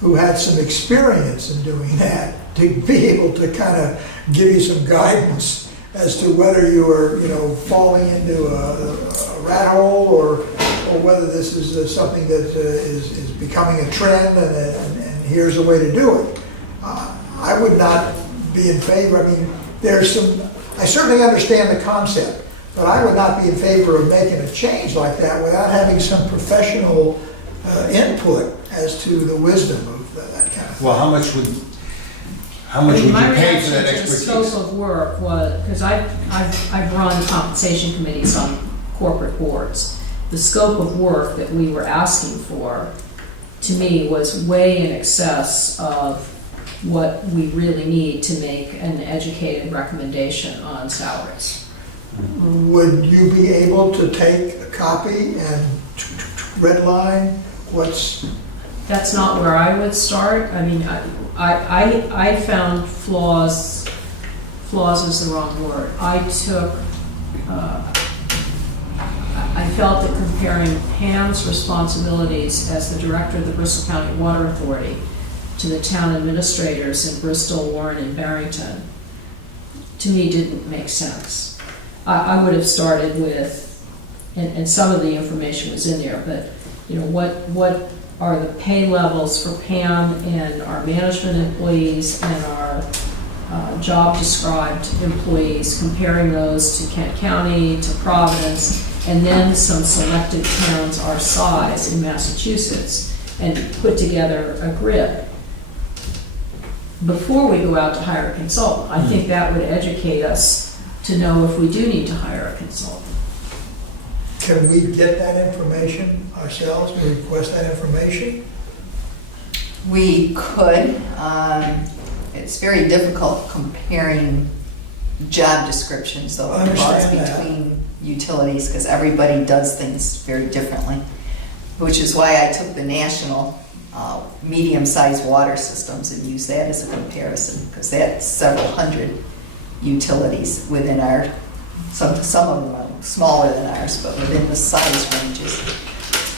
who had some experience in doing that to be able to kind of give you some guidance as to whether you are, falling into a rat hole or whether this is something that is becoming a trend and here's a way to do it? I would not be in favor. I mean, I certainly understand the concept, but I would not be in favor of making a change like that without having some professional input as to the wisdom of that kind of thing. Well, how much would you pay for that My reaction to the expertise? scope of work was, because I've run compensation committees on corporate boards. The scope of work that we were asking for, to me, was way in excess of what we really need to make an educated recommendation on salaries. Would you be able to take a copy and redline what's... That's not where I would start. I mean, I found flaws is the wrong word. I felt that comparing Pam's responsibilities as the director of the Bristol County Water Authority to the town administrators in Bristol, Warren, and Barrington, to me, didn't make sense. I would have started with, and some of the information was in there, but what are the pay levels for Pam and our management employees and our job described employees, comparing those to Kent County, to Providence, and then some selected towns our size in Massachusetts, and put together a grid before we go out to hire a consultant. I think that would educate us to know if we do need to hire a consultant. Can we get that information ourselves? Can we request that information? We could. It's very difficult comparing job descriptions, though, I understand that. between utilities, because everybody does things very differently, which is why I took the national medium-sized water systems and used that as a comparison, because that's several hundred utilities within our, some of them are smaller than ours, but within the size ranges.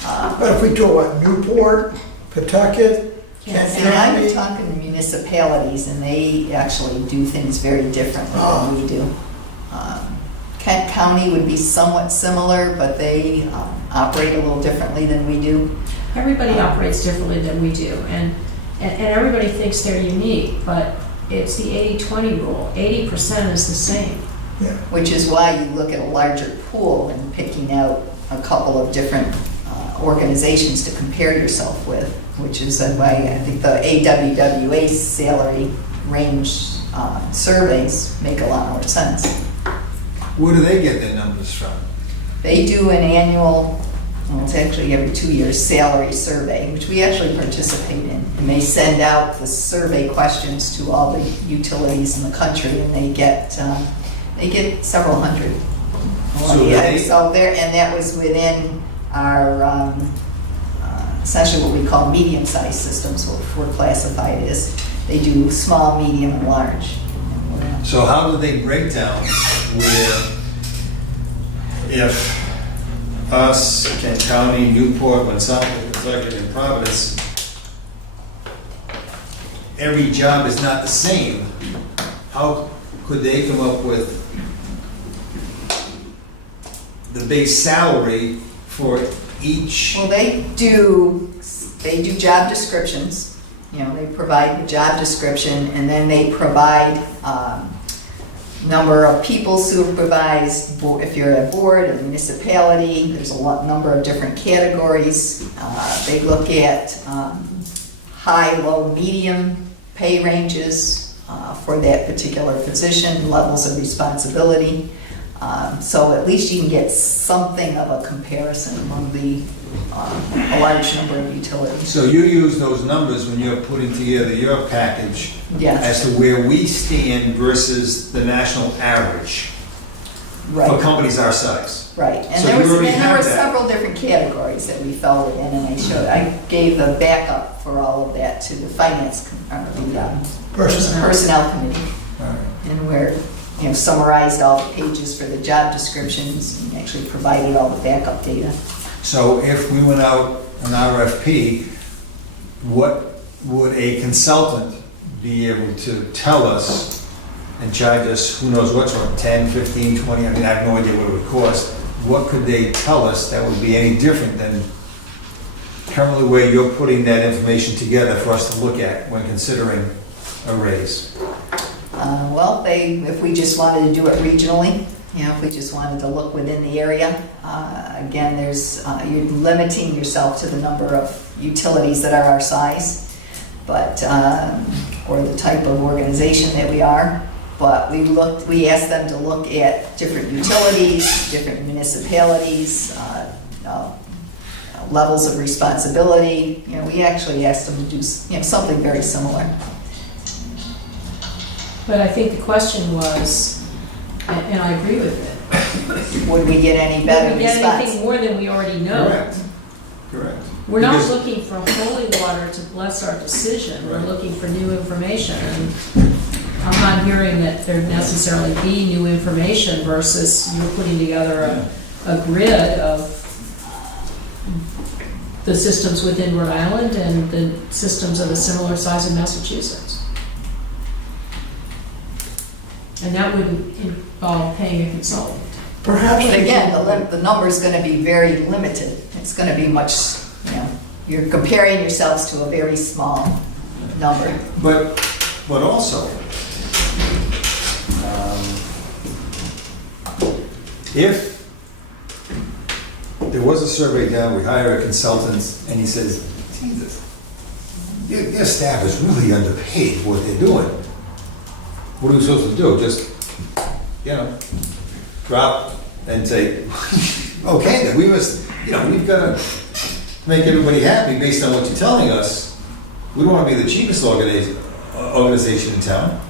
But if we do what, Newport, Pawtucket, Kent And I'm County? talking municipalities, and they actually do things very differently than we do. Kent County would be somewhat similar, but they operate a little differently than we do. Everybody operates differently than we do, and everybody thinks they're unique, but it's the 80-20 rule. 80% is the same. Yeah. Which is why you look at a larger pool and picking out a couple of different organizations to compare yourself with, which is why I think the AWWA salary range surveys make a lot more sense. Where do they get their numbers from? They do an annual, well, it's actually every 2 years, salary survey, which we actually participate in. And they send out the survey questions to all the utilities in the country, and they get several hundred. So there, and that was within our, essentially what we call medium-sized systems, what we're classified as. They do small, medium, and large. So how do they break down where if us, Kent County, Newport, Woonsocket, Pawtucket, and Providence, every job is not the same, how could they come up with the base salary for each? Well, they do job descriptions. You know, they provide the job description, and then they provide number of people supervised. If you're a board, a municipality, there's a number of different categories. They look at high, low, medium pay ranges for that particular position, levels of responsibility. So at least you can get something of a comparison among a large number of utilities. So you use those numbers when you're putting together your package Yes, as to where we stand versus the national average for right, companies our size. right. And So there you was, already and there have were that. several different categories that we fell within, and I gave the backup for all of that to the finance, the personnel committee. All right. And where, summarized all the pages for the job descriptions and actually provided all the backup data. So if we went out an RFP, what would a consultant be able to tell us and charge us, who knows what's what, 10, 15, 20, I mean, I have no idea what it would cost. What could they tell us that would be any different than currently where you're putting that information together for us to look at when considering a raise? Well, if we just wanted to do it regionally, if we just wanted to look within the area, again, you're limiting yourself to the number of utilities that are our size, but or the type of organization that we are. But we asked them to look at different utilities, different municipalities, levels of responsibility. We actually asked them to do something very similar. But I think the question was, and I agree with it, Would we get any better would we get response? anything more than we already know? Correct. We're not Because- looking for holy water to bless our decision, we're Right. looking for new information. And I'm not hearing that there necessarily be new information versus you're putting together a grid of the systems within Rhode Island and the systems of a similar size in Massachusetts. And that wouldn't involve paying a consultant. Perhaps. But again, the number's gonna be very limited. It's gonna be much, you're comparing yourselves to a very small number. But also, if there was a survey done, we hire a consultant, and he says, Jesus, your staff is really underpaid for what they're doing. What are we supposed to do? Just, drop and say, okay, then we must, we've got to make everybody happy based on what you're telling us. We don't want to be the cheapest organization in town,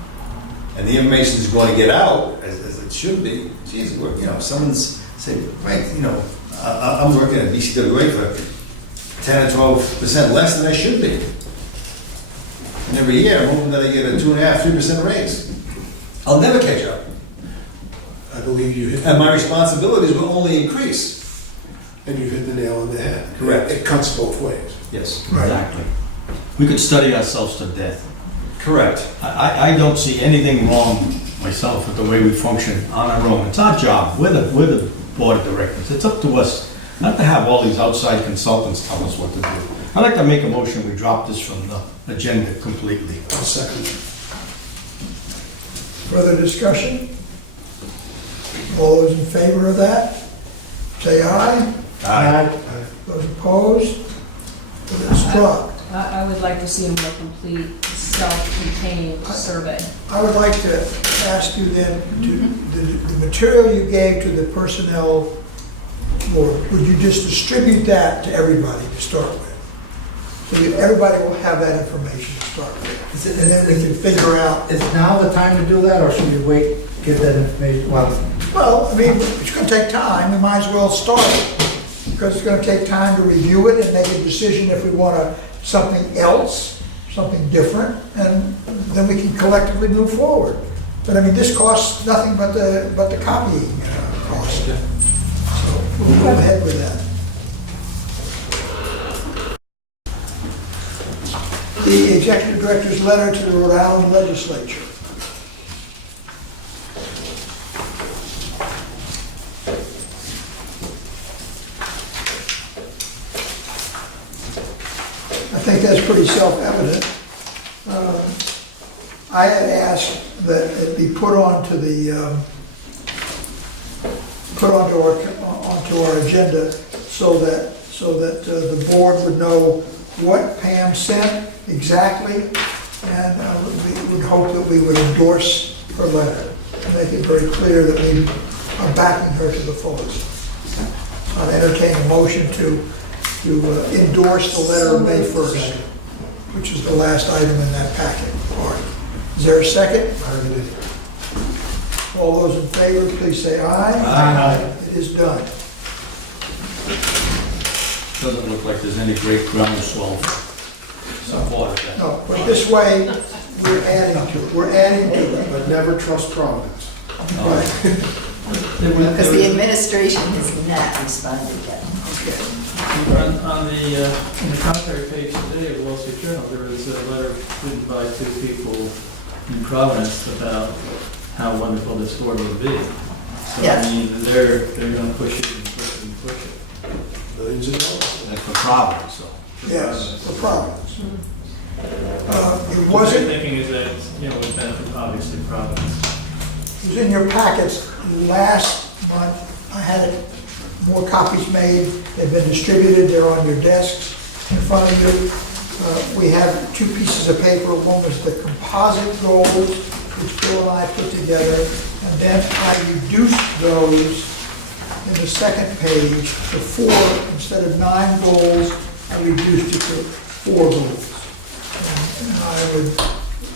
and the information is going to get out as it should be. Geez, you know, someone's saying, right, you know, I'm working at BCWA for 10 or 12% less than I should be. And every year, I'm hoping that I get a 2.5%, 3% raise. I'll never catch up, I believe you hit, and my responsibilities will only increase. and you hit the nail on the head. Correct. It cuts both ways. Yes. Exactly. We could study ourselves to death. Correct. I don't see anything wrong myself with the way we function on our own. It's our job. We're the board of directors. It's up to us not to have all these outside consultants tell us what to do. I'd like to make a motion, we drop this from the agenda completely. I'll second. Further discussion? All those in favor of that, say aye. Aye. Those opposed? It is dropped. I would like to see a more complete, self-contained survey. I would like to ask you then, the material you gave to the personnel board, would you just distribute that to everybody to start with? So everybody will have that information to start with. And then we can figure out, Is now the time to do that, or should we wait, get that information? well, I mean, it's gonna take time, we might as well start it. Because it's gonna take time to review it and make a decision if we want something else, something different, and then we can collectively move forward. But I mean, this costs nothing but the copying cost. So we'll go ahead with that. The executive director's letter to the Rhode Island legislature. I think that's pretty self-evident. I had asked that it be put onto our agenda so that the board would know what Pam sent exactly, and we would hope that we would endorse her letter and make it very clear that we are backing her to the fullest. I'd entertain a motion to endorse the letter of May 1st, which is the last item in that packet. All right. Is there a second? I already did. All those in favor, please say aye. Aye. It is done. Doesn't look like there's any great groundswell support of that. No, but this way, we're adding to it. We're adding to it. But never trust Providence. Right. Because the administration has not responded yet. On the, in the commentary page today of the Wall Street Journal, there was a letter written by two people in Providence about how wonderful this board would be. So, Yes. I mean, they're gonna push it and push it and push it. Millions of dollars. That's for Providence, so. Yes, for Providence. It What wasn't, they're thinking is that, you know, it would benefit obviously Providence. it was in your packets last month. I had more copies made. They've been distributed. They're on your desks in front of you. We have two pieces of paper. One was the composite goals, which Bill and I put together, and then I reduced those in the second page to 4. Instead of 9 goals, I reduced it to 4 goals. And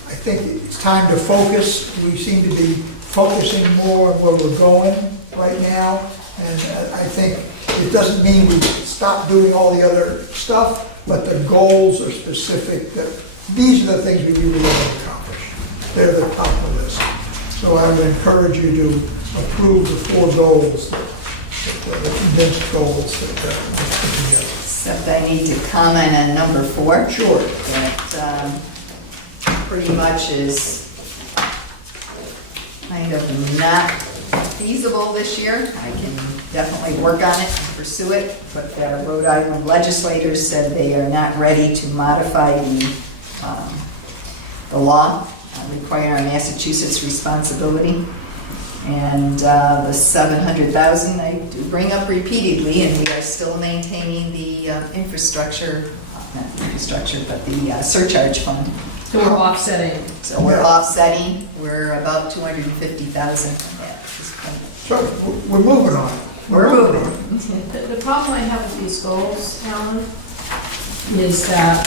I think it's time to focus. We seem to be focusing more on where we're going right now. And I think it doesn't mean we stop doing all the other stuff, but the goals are specific. These are the things we really want to accomplish. They're the top of the list. So I would encourage you to approve the 4 goals, the condensed goals that we put together. Except I need to comment on number 4. Sure. That pretty much is kind of not feasible this year. I can definitely work on it and pursue it, but the Rhode Island legislators said they are not ready to modify the law requiring Massachusetts responsibility. And the 700,000 I do bring up repeatedly, and we are still maintaining the infrastructure, not infrastructure, but the surcharge fund. So we're offsetting. So we're offsetting, we're about 250,000 from that at this point. So we're moving on. We're moving. The problem I have with these goals, Alan, is that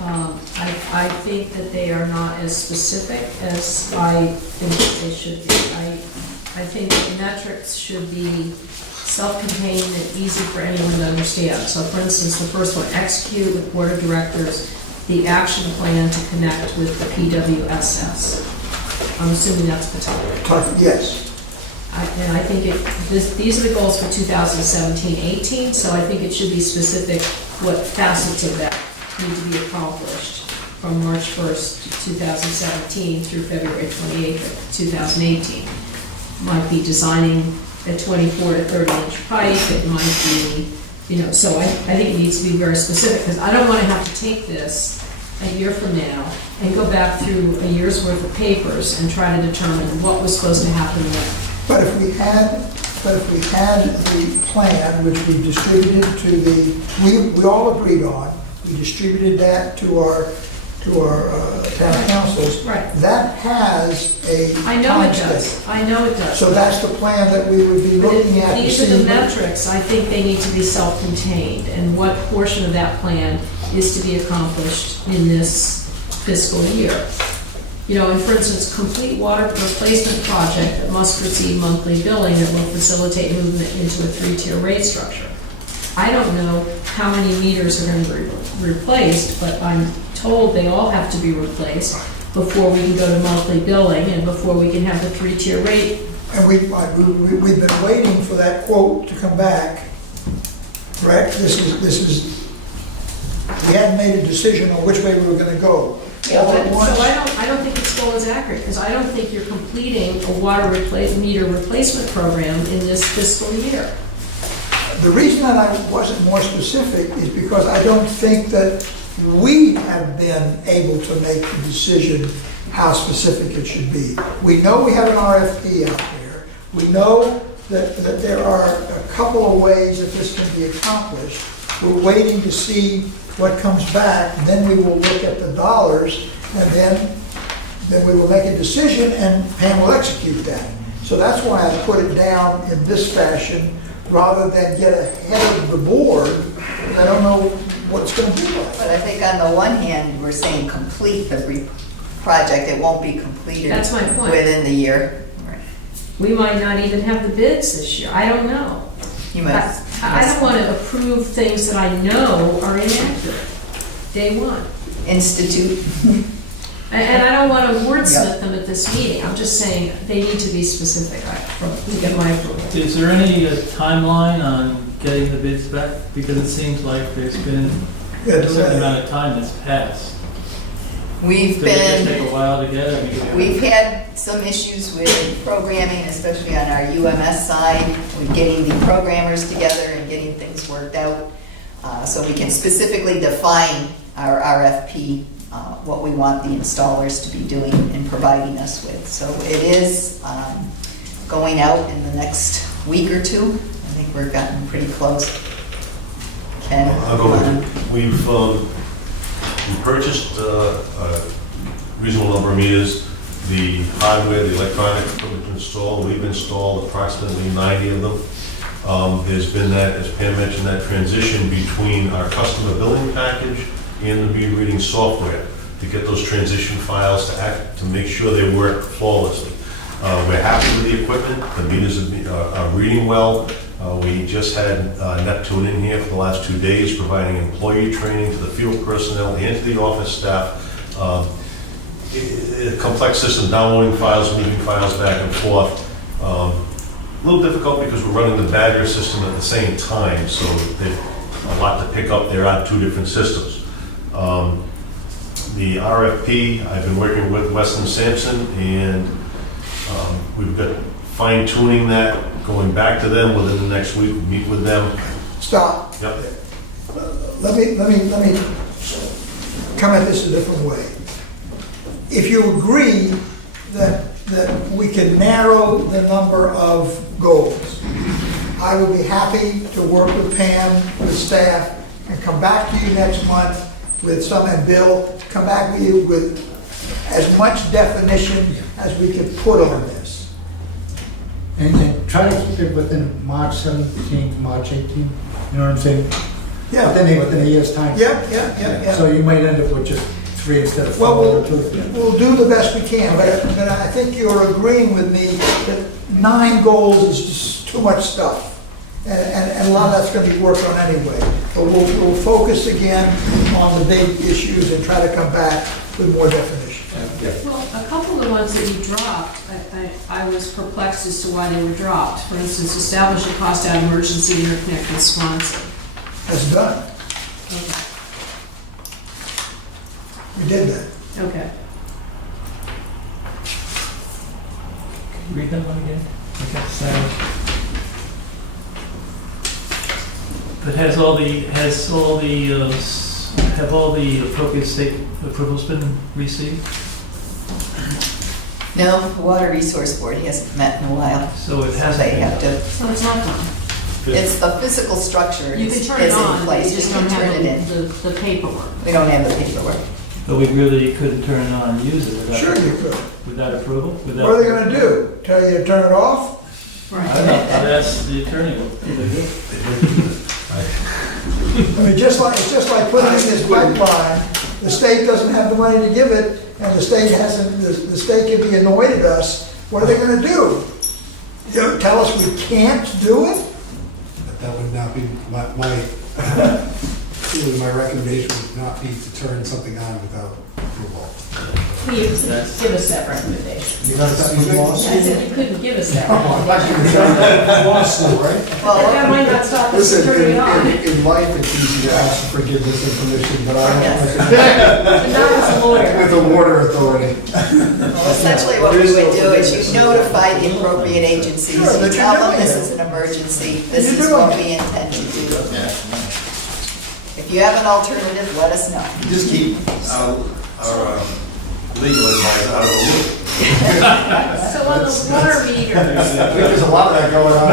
I think that they are not as specific as I think that they should be. I think that the metrics should be self-contained and easy for anyone to understand. So for instance, the first one, execute with Board of Directors the action plan to connect with the PWSS. I'm assuming that's Pawtucket. Yes. And I think these are the goals for 2017-18, so I think it should be specific what facets of that need to be accomplished from March 1st, 2017 through February 28th, 2018. Might be designing a 24 to 30 inch pipe, it might be, so I think it needs to be very specific, because I don't want to have to take this a year from now and go back through a year's worth of papers and try to determine what was supposed to happen when. But if we had the plan, which we distributed to we all agreed on, we distributed that to our town councils. Right. That has a I know it time does, schedule. I know it does. So that's the plan that we would be But looking at to these are see. the metrics, I think they need to be self-contained, and what portion of that plan is to be accomplished in this fiscal year. And for instance, complete water replacement project that must receive monthly billing that will facilitate movement into a 3-tier rate structure. I don't know how many meters are going to be replaced, but I'm told they all have to be replaced before we can go to monthly billing and before we can have the 3-tier rate. And we've been waiting for that quote to come back, correct? We hadn't made a decision on which way we were gonna go. Yeah, All at but- once. So I don't think it's still as accurate, because I don't think you're completing a water meter replacement program in this fiscal year. The reason that I wasn't more specific is because I don't think that we have been able to make the decision how specific it should be. We know we have an RFP out there. We know that there are a couple of ways that this can be accomplished. We're waiting to see what comes back, then we will look at the dollars, and then we will make a decision, and Pam will execute that. So that's why I put it down in this fashion, rather than get ahead of the board. I don't know what it's going to be like. But I think on the one hand, we're saying complete the project, it won't be completed. That's my point. Within the year. We might not even have the bids this year, I don't know. You must. I don't want to approve things that I know are inaccurate, day one. Institute. And I don't want to wordsmith them at this meeting, I'm just saying they need to be specific, to get my approval. Is there any timeline on getting the bids back? Because it seems like there's been a certain amount of time that's passed. We've Does it just been, take a while to get it? I mean, we've had some issues with programming, especially on our UMS side, with getting the programmers together and getting things worked out. So we can specifically define our RFP, what we want the installers to be doing and providing us with. So it is going out in the next week or two. I think we're gotten pretty close. Ken? I'll go with it. We've purchased a reasonable number of meters. The hardware, the electronic equipment to install, we've installed approximately 90 of them. There's been that, as Pam mentioned, that transition between our customer billing package and the meter reading software to get those transition files to make sure they work flawlessly. We're happy with the equipment. The meters are reading well. We just had Neptune in here for the last 2 days, providing employee training to the field personnel and to the office staff. A complex system, downloading files, moving files back and forth. A little difficult because we're running the Badger system at the same time, so there's a lot to pick up there on 2 different systems. The RFP, I've been working with Weston Sampson, and we've got fine tuning that, going back to them within the next week, meet with them. Stop. Yep. Let me come at this a different way. If you agree that we can narrow the number of goals, I will be happy to work with Pam, with staff, and come back to you next month with some, and Bill, come back with you with as much definition as we could put on this. And try to keep it within March 17th, March 18th, you know what I'm saying? Yeah, within a year's time. yeah. So you might end up with just 3 instead of 4 Well, or 2. we'll do the best we can, but I think you're agreeing with me that 9 goals is just too much stuff. And a lot of that's gonna be worked on anyway. But we'll focus again on the big issues and try to come back with more definition. Well, a couple of the ones that you dropped, I was perplexed as to why they were dropped. For instance, establish a cost out emergency interconnect with Swansea. That's done. Okay. We did that. Okay. Read that one again? Okay, so. But have all the appropriate state approvals been received? No, the Water Resource Board hasn't met in a while. So it So hasn't they been. have to, So it's not done. it's the physical structure You is can is turn it in on, but place. you just We don't can turn it have in. the paperwork. We don't have the paperwork. But we really couldn't turn it on and use it without. Sure you could. Without approval? What are they gonna do? Tell you to turn it off? I don't know, I'd ask the attorney what they do. I mean, it's just like putting in this pipeline, the state doesn't have the money to give it, and the state hasn't, the state can be annoyed at us. What are they gonna do? You know, tell us we can't do it? That would not be my recommendation would not be to turn something on without approval. Please, give us that recommendation. You know, that's what I said you couldn't give us that recommendation. lawsuit, right? Well, That might not stop us Listen, from turning it on. in life, it's easy to ask for forgiveness and permission, but I Yes. But not as a lawyer. with the water authority. essentially what we would do is you notify the appropriate agencies, Sure, you that tell you're them doing this it. is an emergency, this You're is doing what it. we intend to do. If you have an alternative, let us know. Just keep our legal advice out of the loop. So on the water meters, There's a lot of that going on.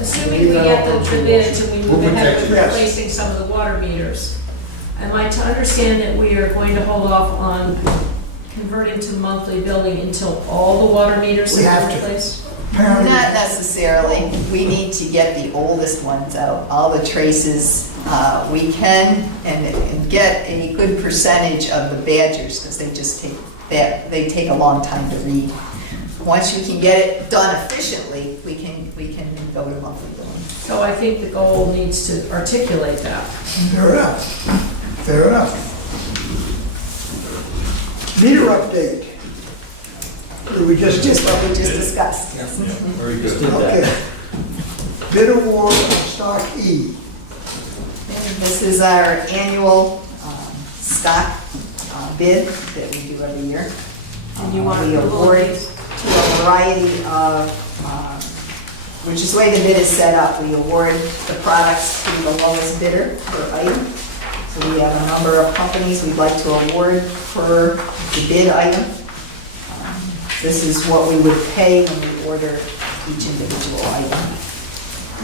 assuming we get the bids and we move ahead with Yes. replacing some of the water meters, am I to understand that we are going to hold off on converting to monthly billing until all the water meters We have have been to. replaced? Apparently, Not necessarily. We need to get the oldest ones out, all the traces. We can and get a good percentage of the badgers because they just they take a long time to read. Once you can get it done efficiently, we can go to monthly billing. So I think the goal needs to articulate that. fair enough. Fair enough. Meter update. Or we just Just what we just discussed. Very good. Okay. Bid award on stock E. And this is our annual stock bid that we do every year. And you want We approval of award these? to a variety of, which is the way the bid is set up. We award the products to the lowest bidder per item. So we have a number of companies we'd like to award per the bid item. This is what we would pay when we order each individual item.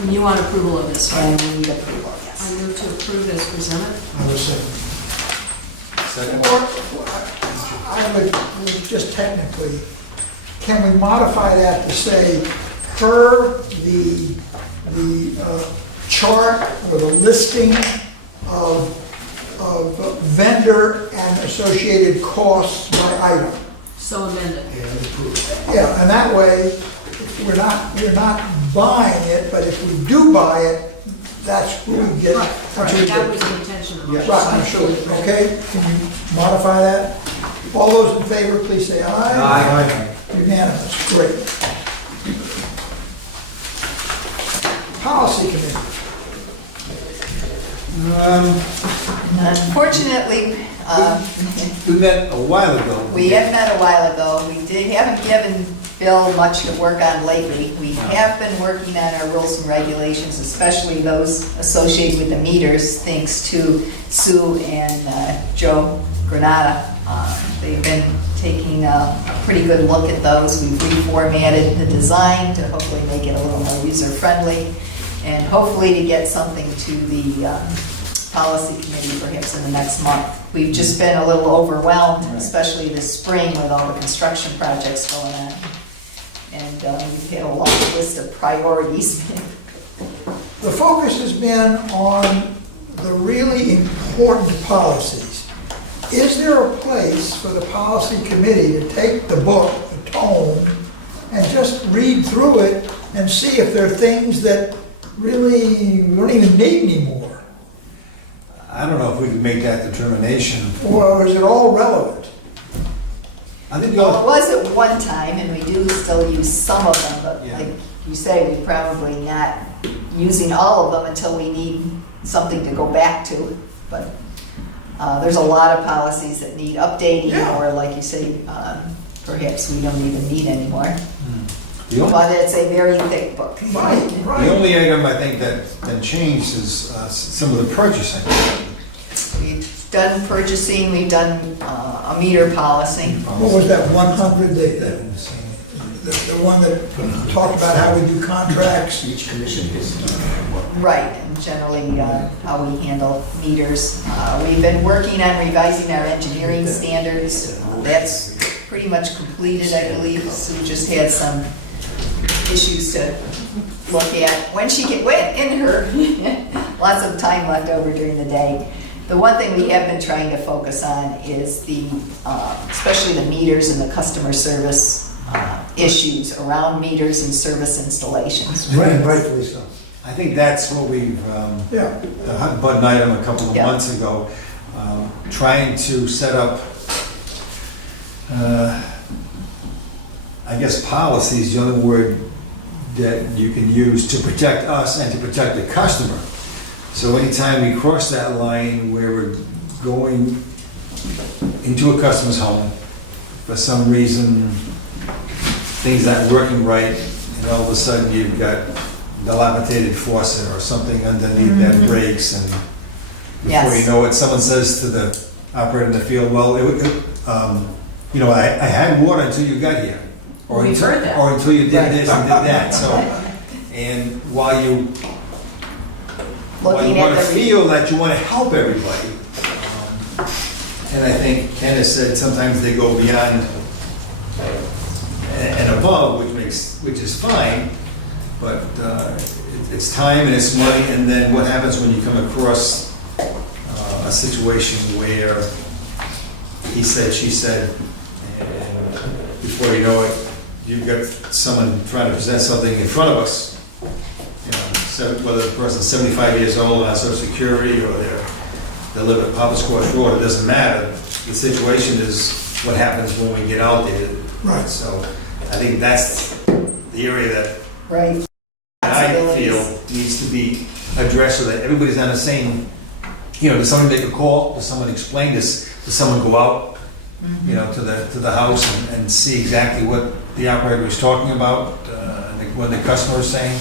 And you want approval of this, right? And we need approval, I yes. move to approve as presented. I was saying. Second. I would, just technically, can we modify that to say, per the chart or the listing of vendor and associated costs by item? So amended. Yeah, and that way, we're not buying it, but if we do buy it, that's where we get. Right, that was the intention of the Right, I'm sure, okay, can you modify that? All those in favor, please say aye. Aye. Unanimous, great. Policy Committee. Unfortunately, We met a while ago. we have met a while ago. We haven't given Bill much to work on lately. We have been working on our rules and regulations, especially those associated with the meters, thanks to Sue and Joe Granata. They've been taking a pretty good look at those. We've reformatted the design to hopefully make it a little more user-friendly, and hopefully to get something to the policy committee perhaps in the next month. We've just been a little overwhelmed, especially this spring with all the construction projects going on. And we've had a long list of priorities. the focus has been on the really important policies. Is there a place for the policy committee to take the book, the tome, and just read through it and see if there are things that really we don't even need anymore? I don't know if we can make that determination. Or is it all relevant? I think Well, it was at one time, and we do still use some of them, but Yeah. like you say, we're probably not using all of them until we need something to go back to. But there's a lot of policies that need updating, Yeah. or like you say, perhaps we don't even need anymore. the only, But it's a very thick book. Right, the right. only item I think that changed is some of the purchasing. We've done purchasing, we've done a meter policy. What was that 100, the one that talked about how we do contracts? Each commission is what? Right, and generally how we handle meters. We've been working on revising our engineering standards. That's pretty much completed, I believe. Sue just had some issues to look at. When she went in her, lots of time left over during the day. The one thing we have been trying to focus on is the, especially the meters and the customer service issues around meters and service installations. Right, rightfully so. I think that's what we've, Yeah, the hot button item a couple of Yeah. months ago, trying to set up, I guess policies, the only word that you can use to protect us and to protect the customer. So anytime we cross that line where we're going into a customer's home, for some reason, things aren't working right, and all of a sudden you've got dilapidated faucet or something underneath that breaks, and before you Yes. know it, someone says to the operator in the field, well, you know, I had water until you got here. Or We've until- heard that. Or until you did this and did that, so, and while you Looking want at to the. feel that you want to help everybody, and I think Ken has said sometimes they go beyond and above, which is fine, but it's time and it's money, and then what happens when you come across a situation where he said, she said, and before you know it, you've got someone trying to present something in front of us, you know, whether the person's 75 years old and has Social Security, or they live at Papa's Squash Road, it doesn't matter. The situation is what happens when we get out there. Right. So I think that's the area that Right. I feel needs to be addressed so that everybody's on the same, you know, does someone make a call? Does someone explain this? Does someone go out, you know, to the house and see exactly what the operator is talking about, what the customer is saying?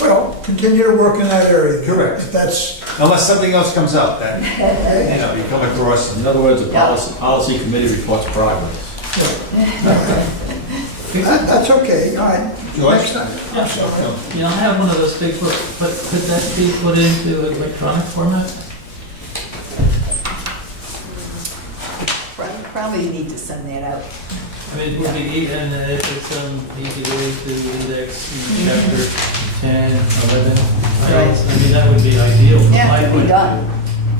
well, continue to work in that area. Correct. If that's, Unless something else comes up that, you know, you come across. In other words, the Yeah. policy committee reports progress. that's okay, all right. George? Next time. Yeah, I have one of those big books, but could that be put into electronic format? Probably need to send that out. I mean, it would be, and if it's easy to read through the index, chapter 10, 11 items, I mean, that would be ideal from Yeah, my it could be point of done. view.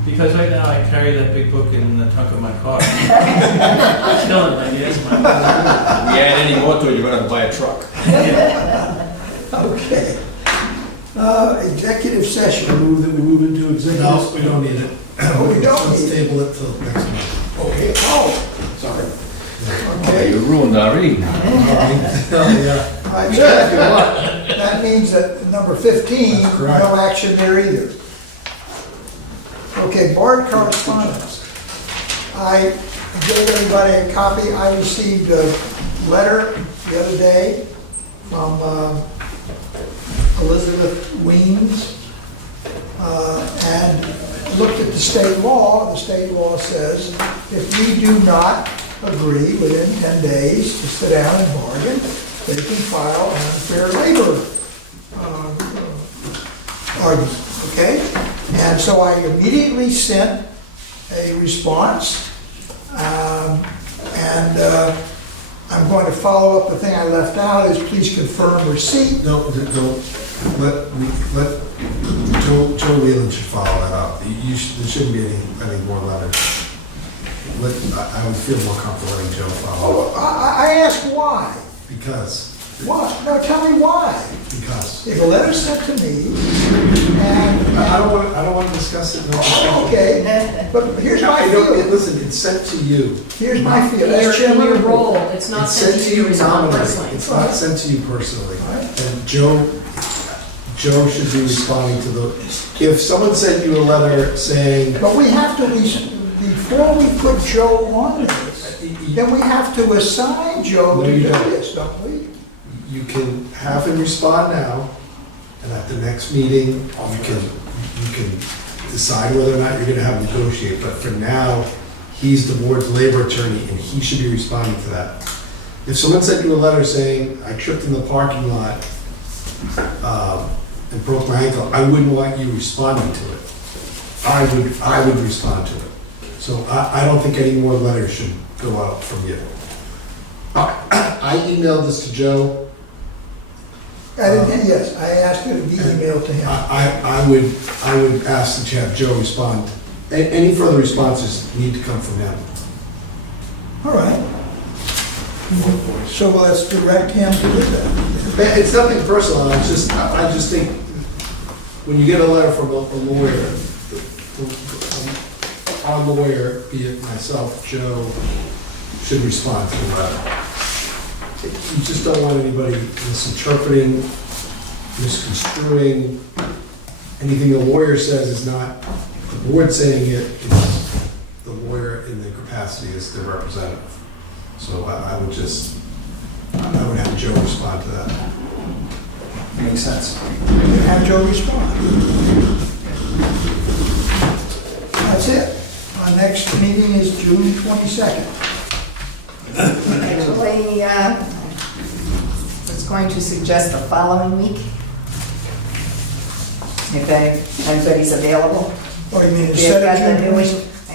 Because right now I carry that big book in the trunk of my car. Still in my gas tank. If you add any more to it, you're gonna have to buy a truck. Okay. Executive session. Move that we move into executive. No, we don't need it. Oh, we don't Let's need it. table it till next month. Okay, oh, Sorry. okay. You ruined our evening. Yeah. All right, so that means that number 15, That's correct. no action there either. Okay, board correspondence. I gave everybody a copy. I received a letter the other day from Elizabeth Weems, and looked at the state law. The state law says if we do not agree within 10 days to sit down and bargain, they can file an unfair labor argument, okay? And so I immediately sent a response, and I'm going to follow up, the thing I left out is please confirm receipt. No, don't, let, Joe Whelan should follow that up. There shouldn't be any more letters. I would feel more comfortable letting Joe follow up, I asked why. because, Why? No, tell me why. because. If a letter sent to me, and, I don't want to discuss it. No. okay, but here's my I don't, feeling. listen, it's sent to you. Here's my feeling. Your, As chairman your of the board. role, it's not It's sent to you to respond nominally. personally. It's not sent to you personally. Right. And Joe should be responding to the, if someone sent you a letter saying, But we have to, before we put Joe on this, then we have to assign Joe No, to you do don't. this, don't we? you can have him respond now, and at the next meeting, you can decide whether or not you're gonna have him negotiate, but for now, he's the board's labor attorney, and he should be responding to that. If someone sent you a letter saying, I tripped in the parking lot, and broke my ankle, I wouldn't want you responding to it. I would respond to it. So I don't think any more letters should go out from you. I emailed this to Joe. Yes, I asked it to be emailed to him. I would ask that you have Joe respond. Any further responses need to come from him. All right. So let's direct him to do that. It's nothing personal, I just think, when you get a letter from a lawyer, our lawyer, be it myself, Joe, should respond to the letter. You just don't want anybody misinterpreting, misconstruing. Anything the lawyer says is not the board saying it, it's the lawyer in the capacity as the representative. So I would have Joe respond to that. Makes sense. Have Joe respond. That's it. Our next meeting is June 22nd. Actually, I was going to suggest the following week, if anybody's available. Or you mean We've instead got of the June New 22nd? I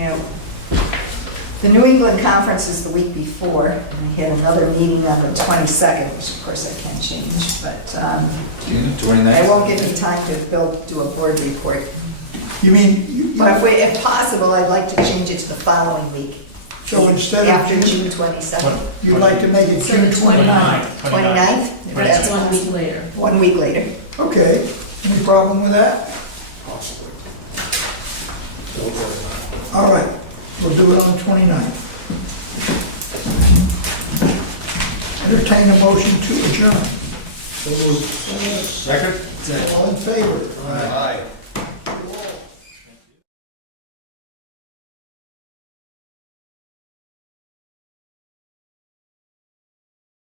have the New England Conference is the week before, and I had another meeting on the 22nd, which of course I can change, but June I 29th? won't give me time to do a board report. You mean, But if possible, I'd like to change it to the following week, so instead of after June, June 22nd. you'd like to make it So June the 29th? 29th? That's 1 week later. 1 week later. Okay, any problem with that? All right, we'll do it on the 29th. Entertain a motion to adjourn. Second? All in favor? Aye.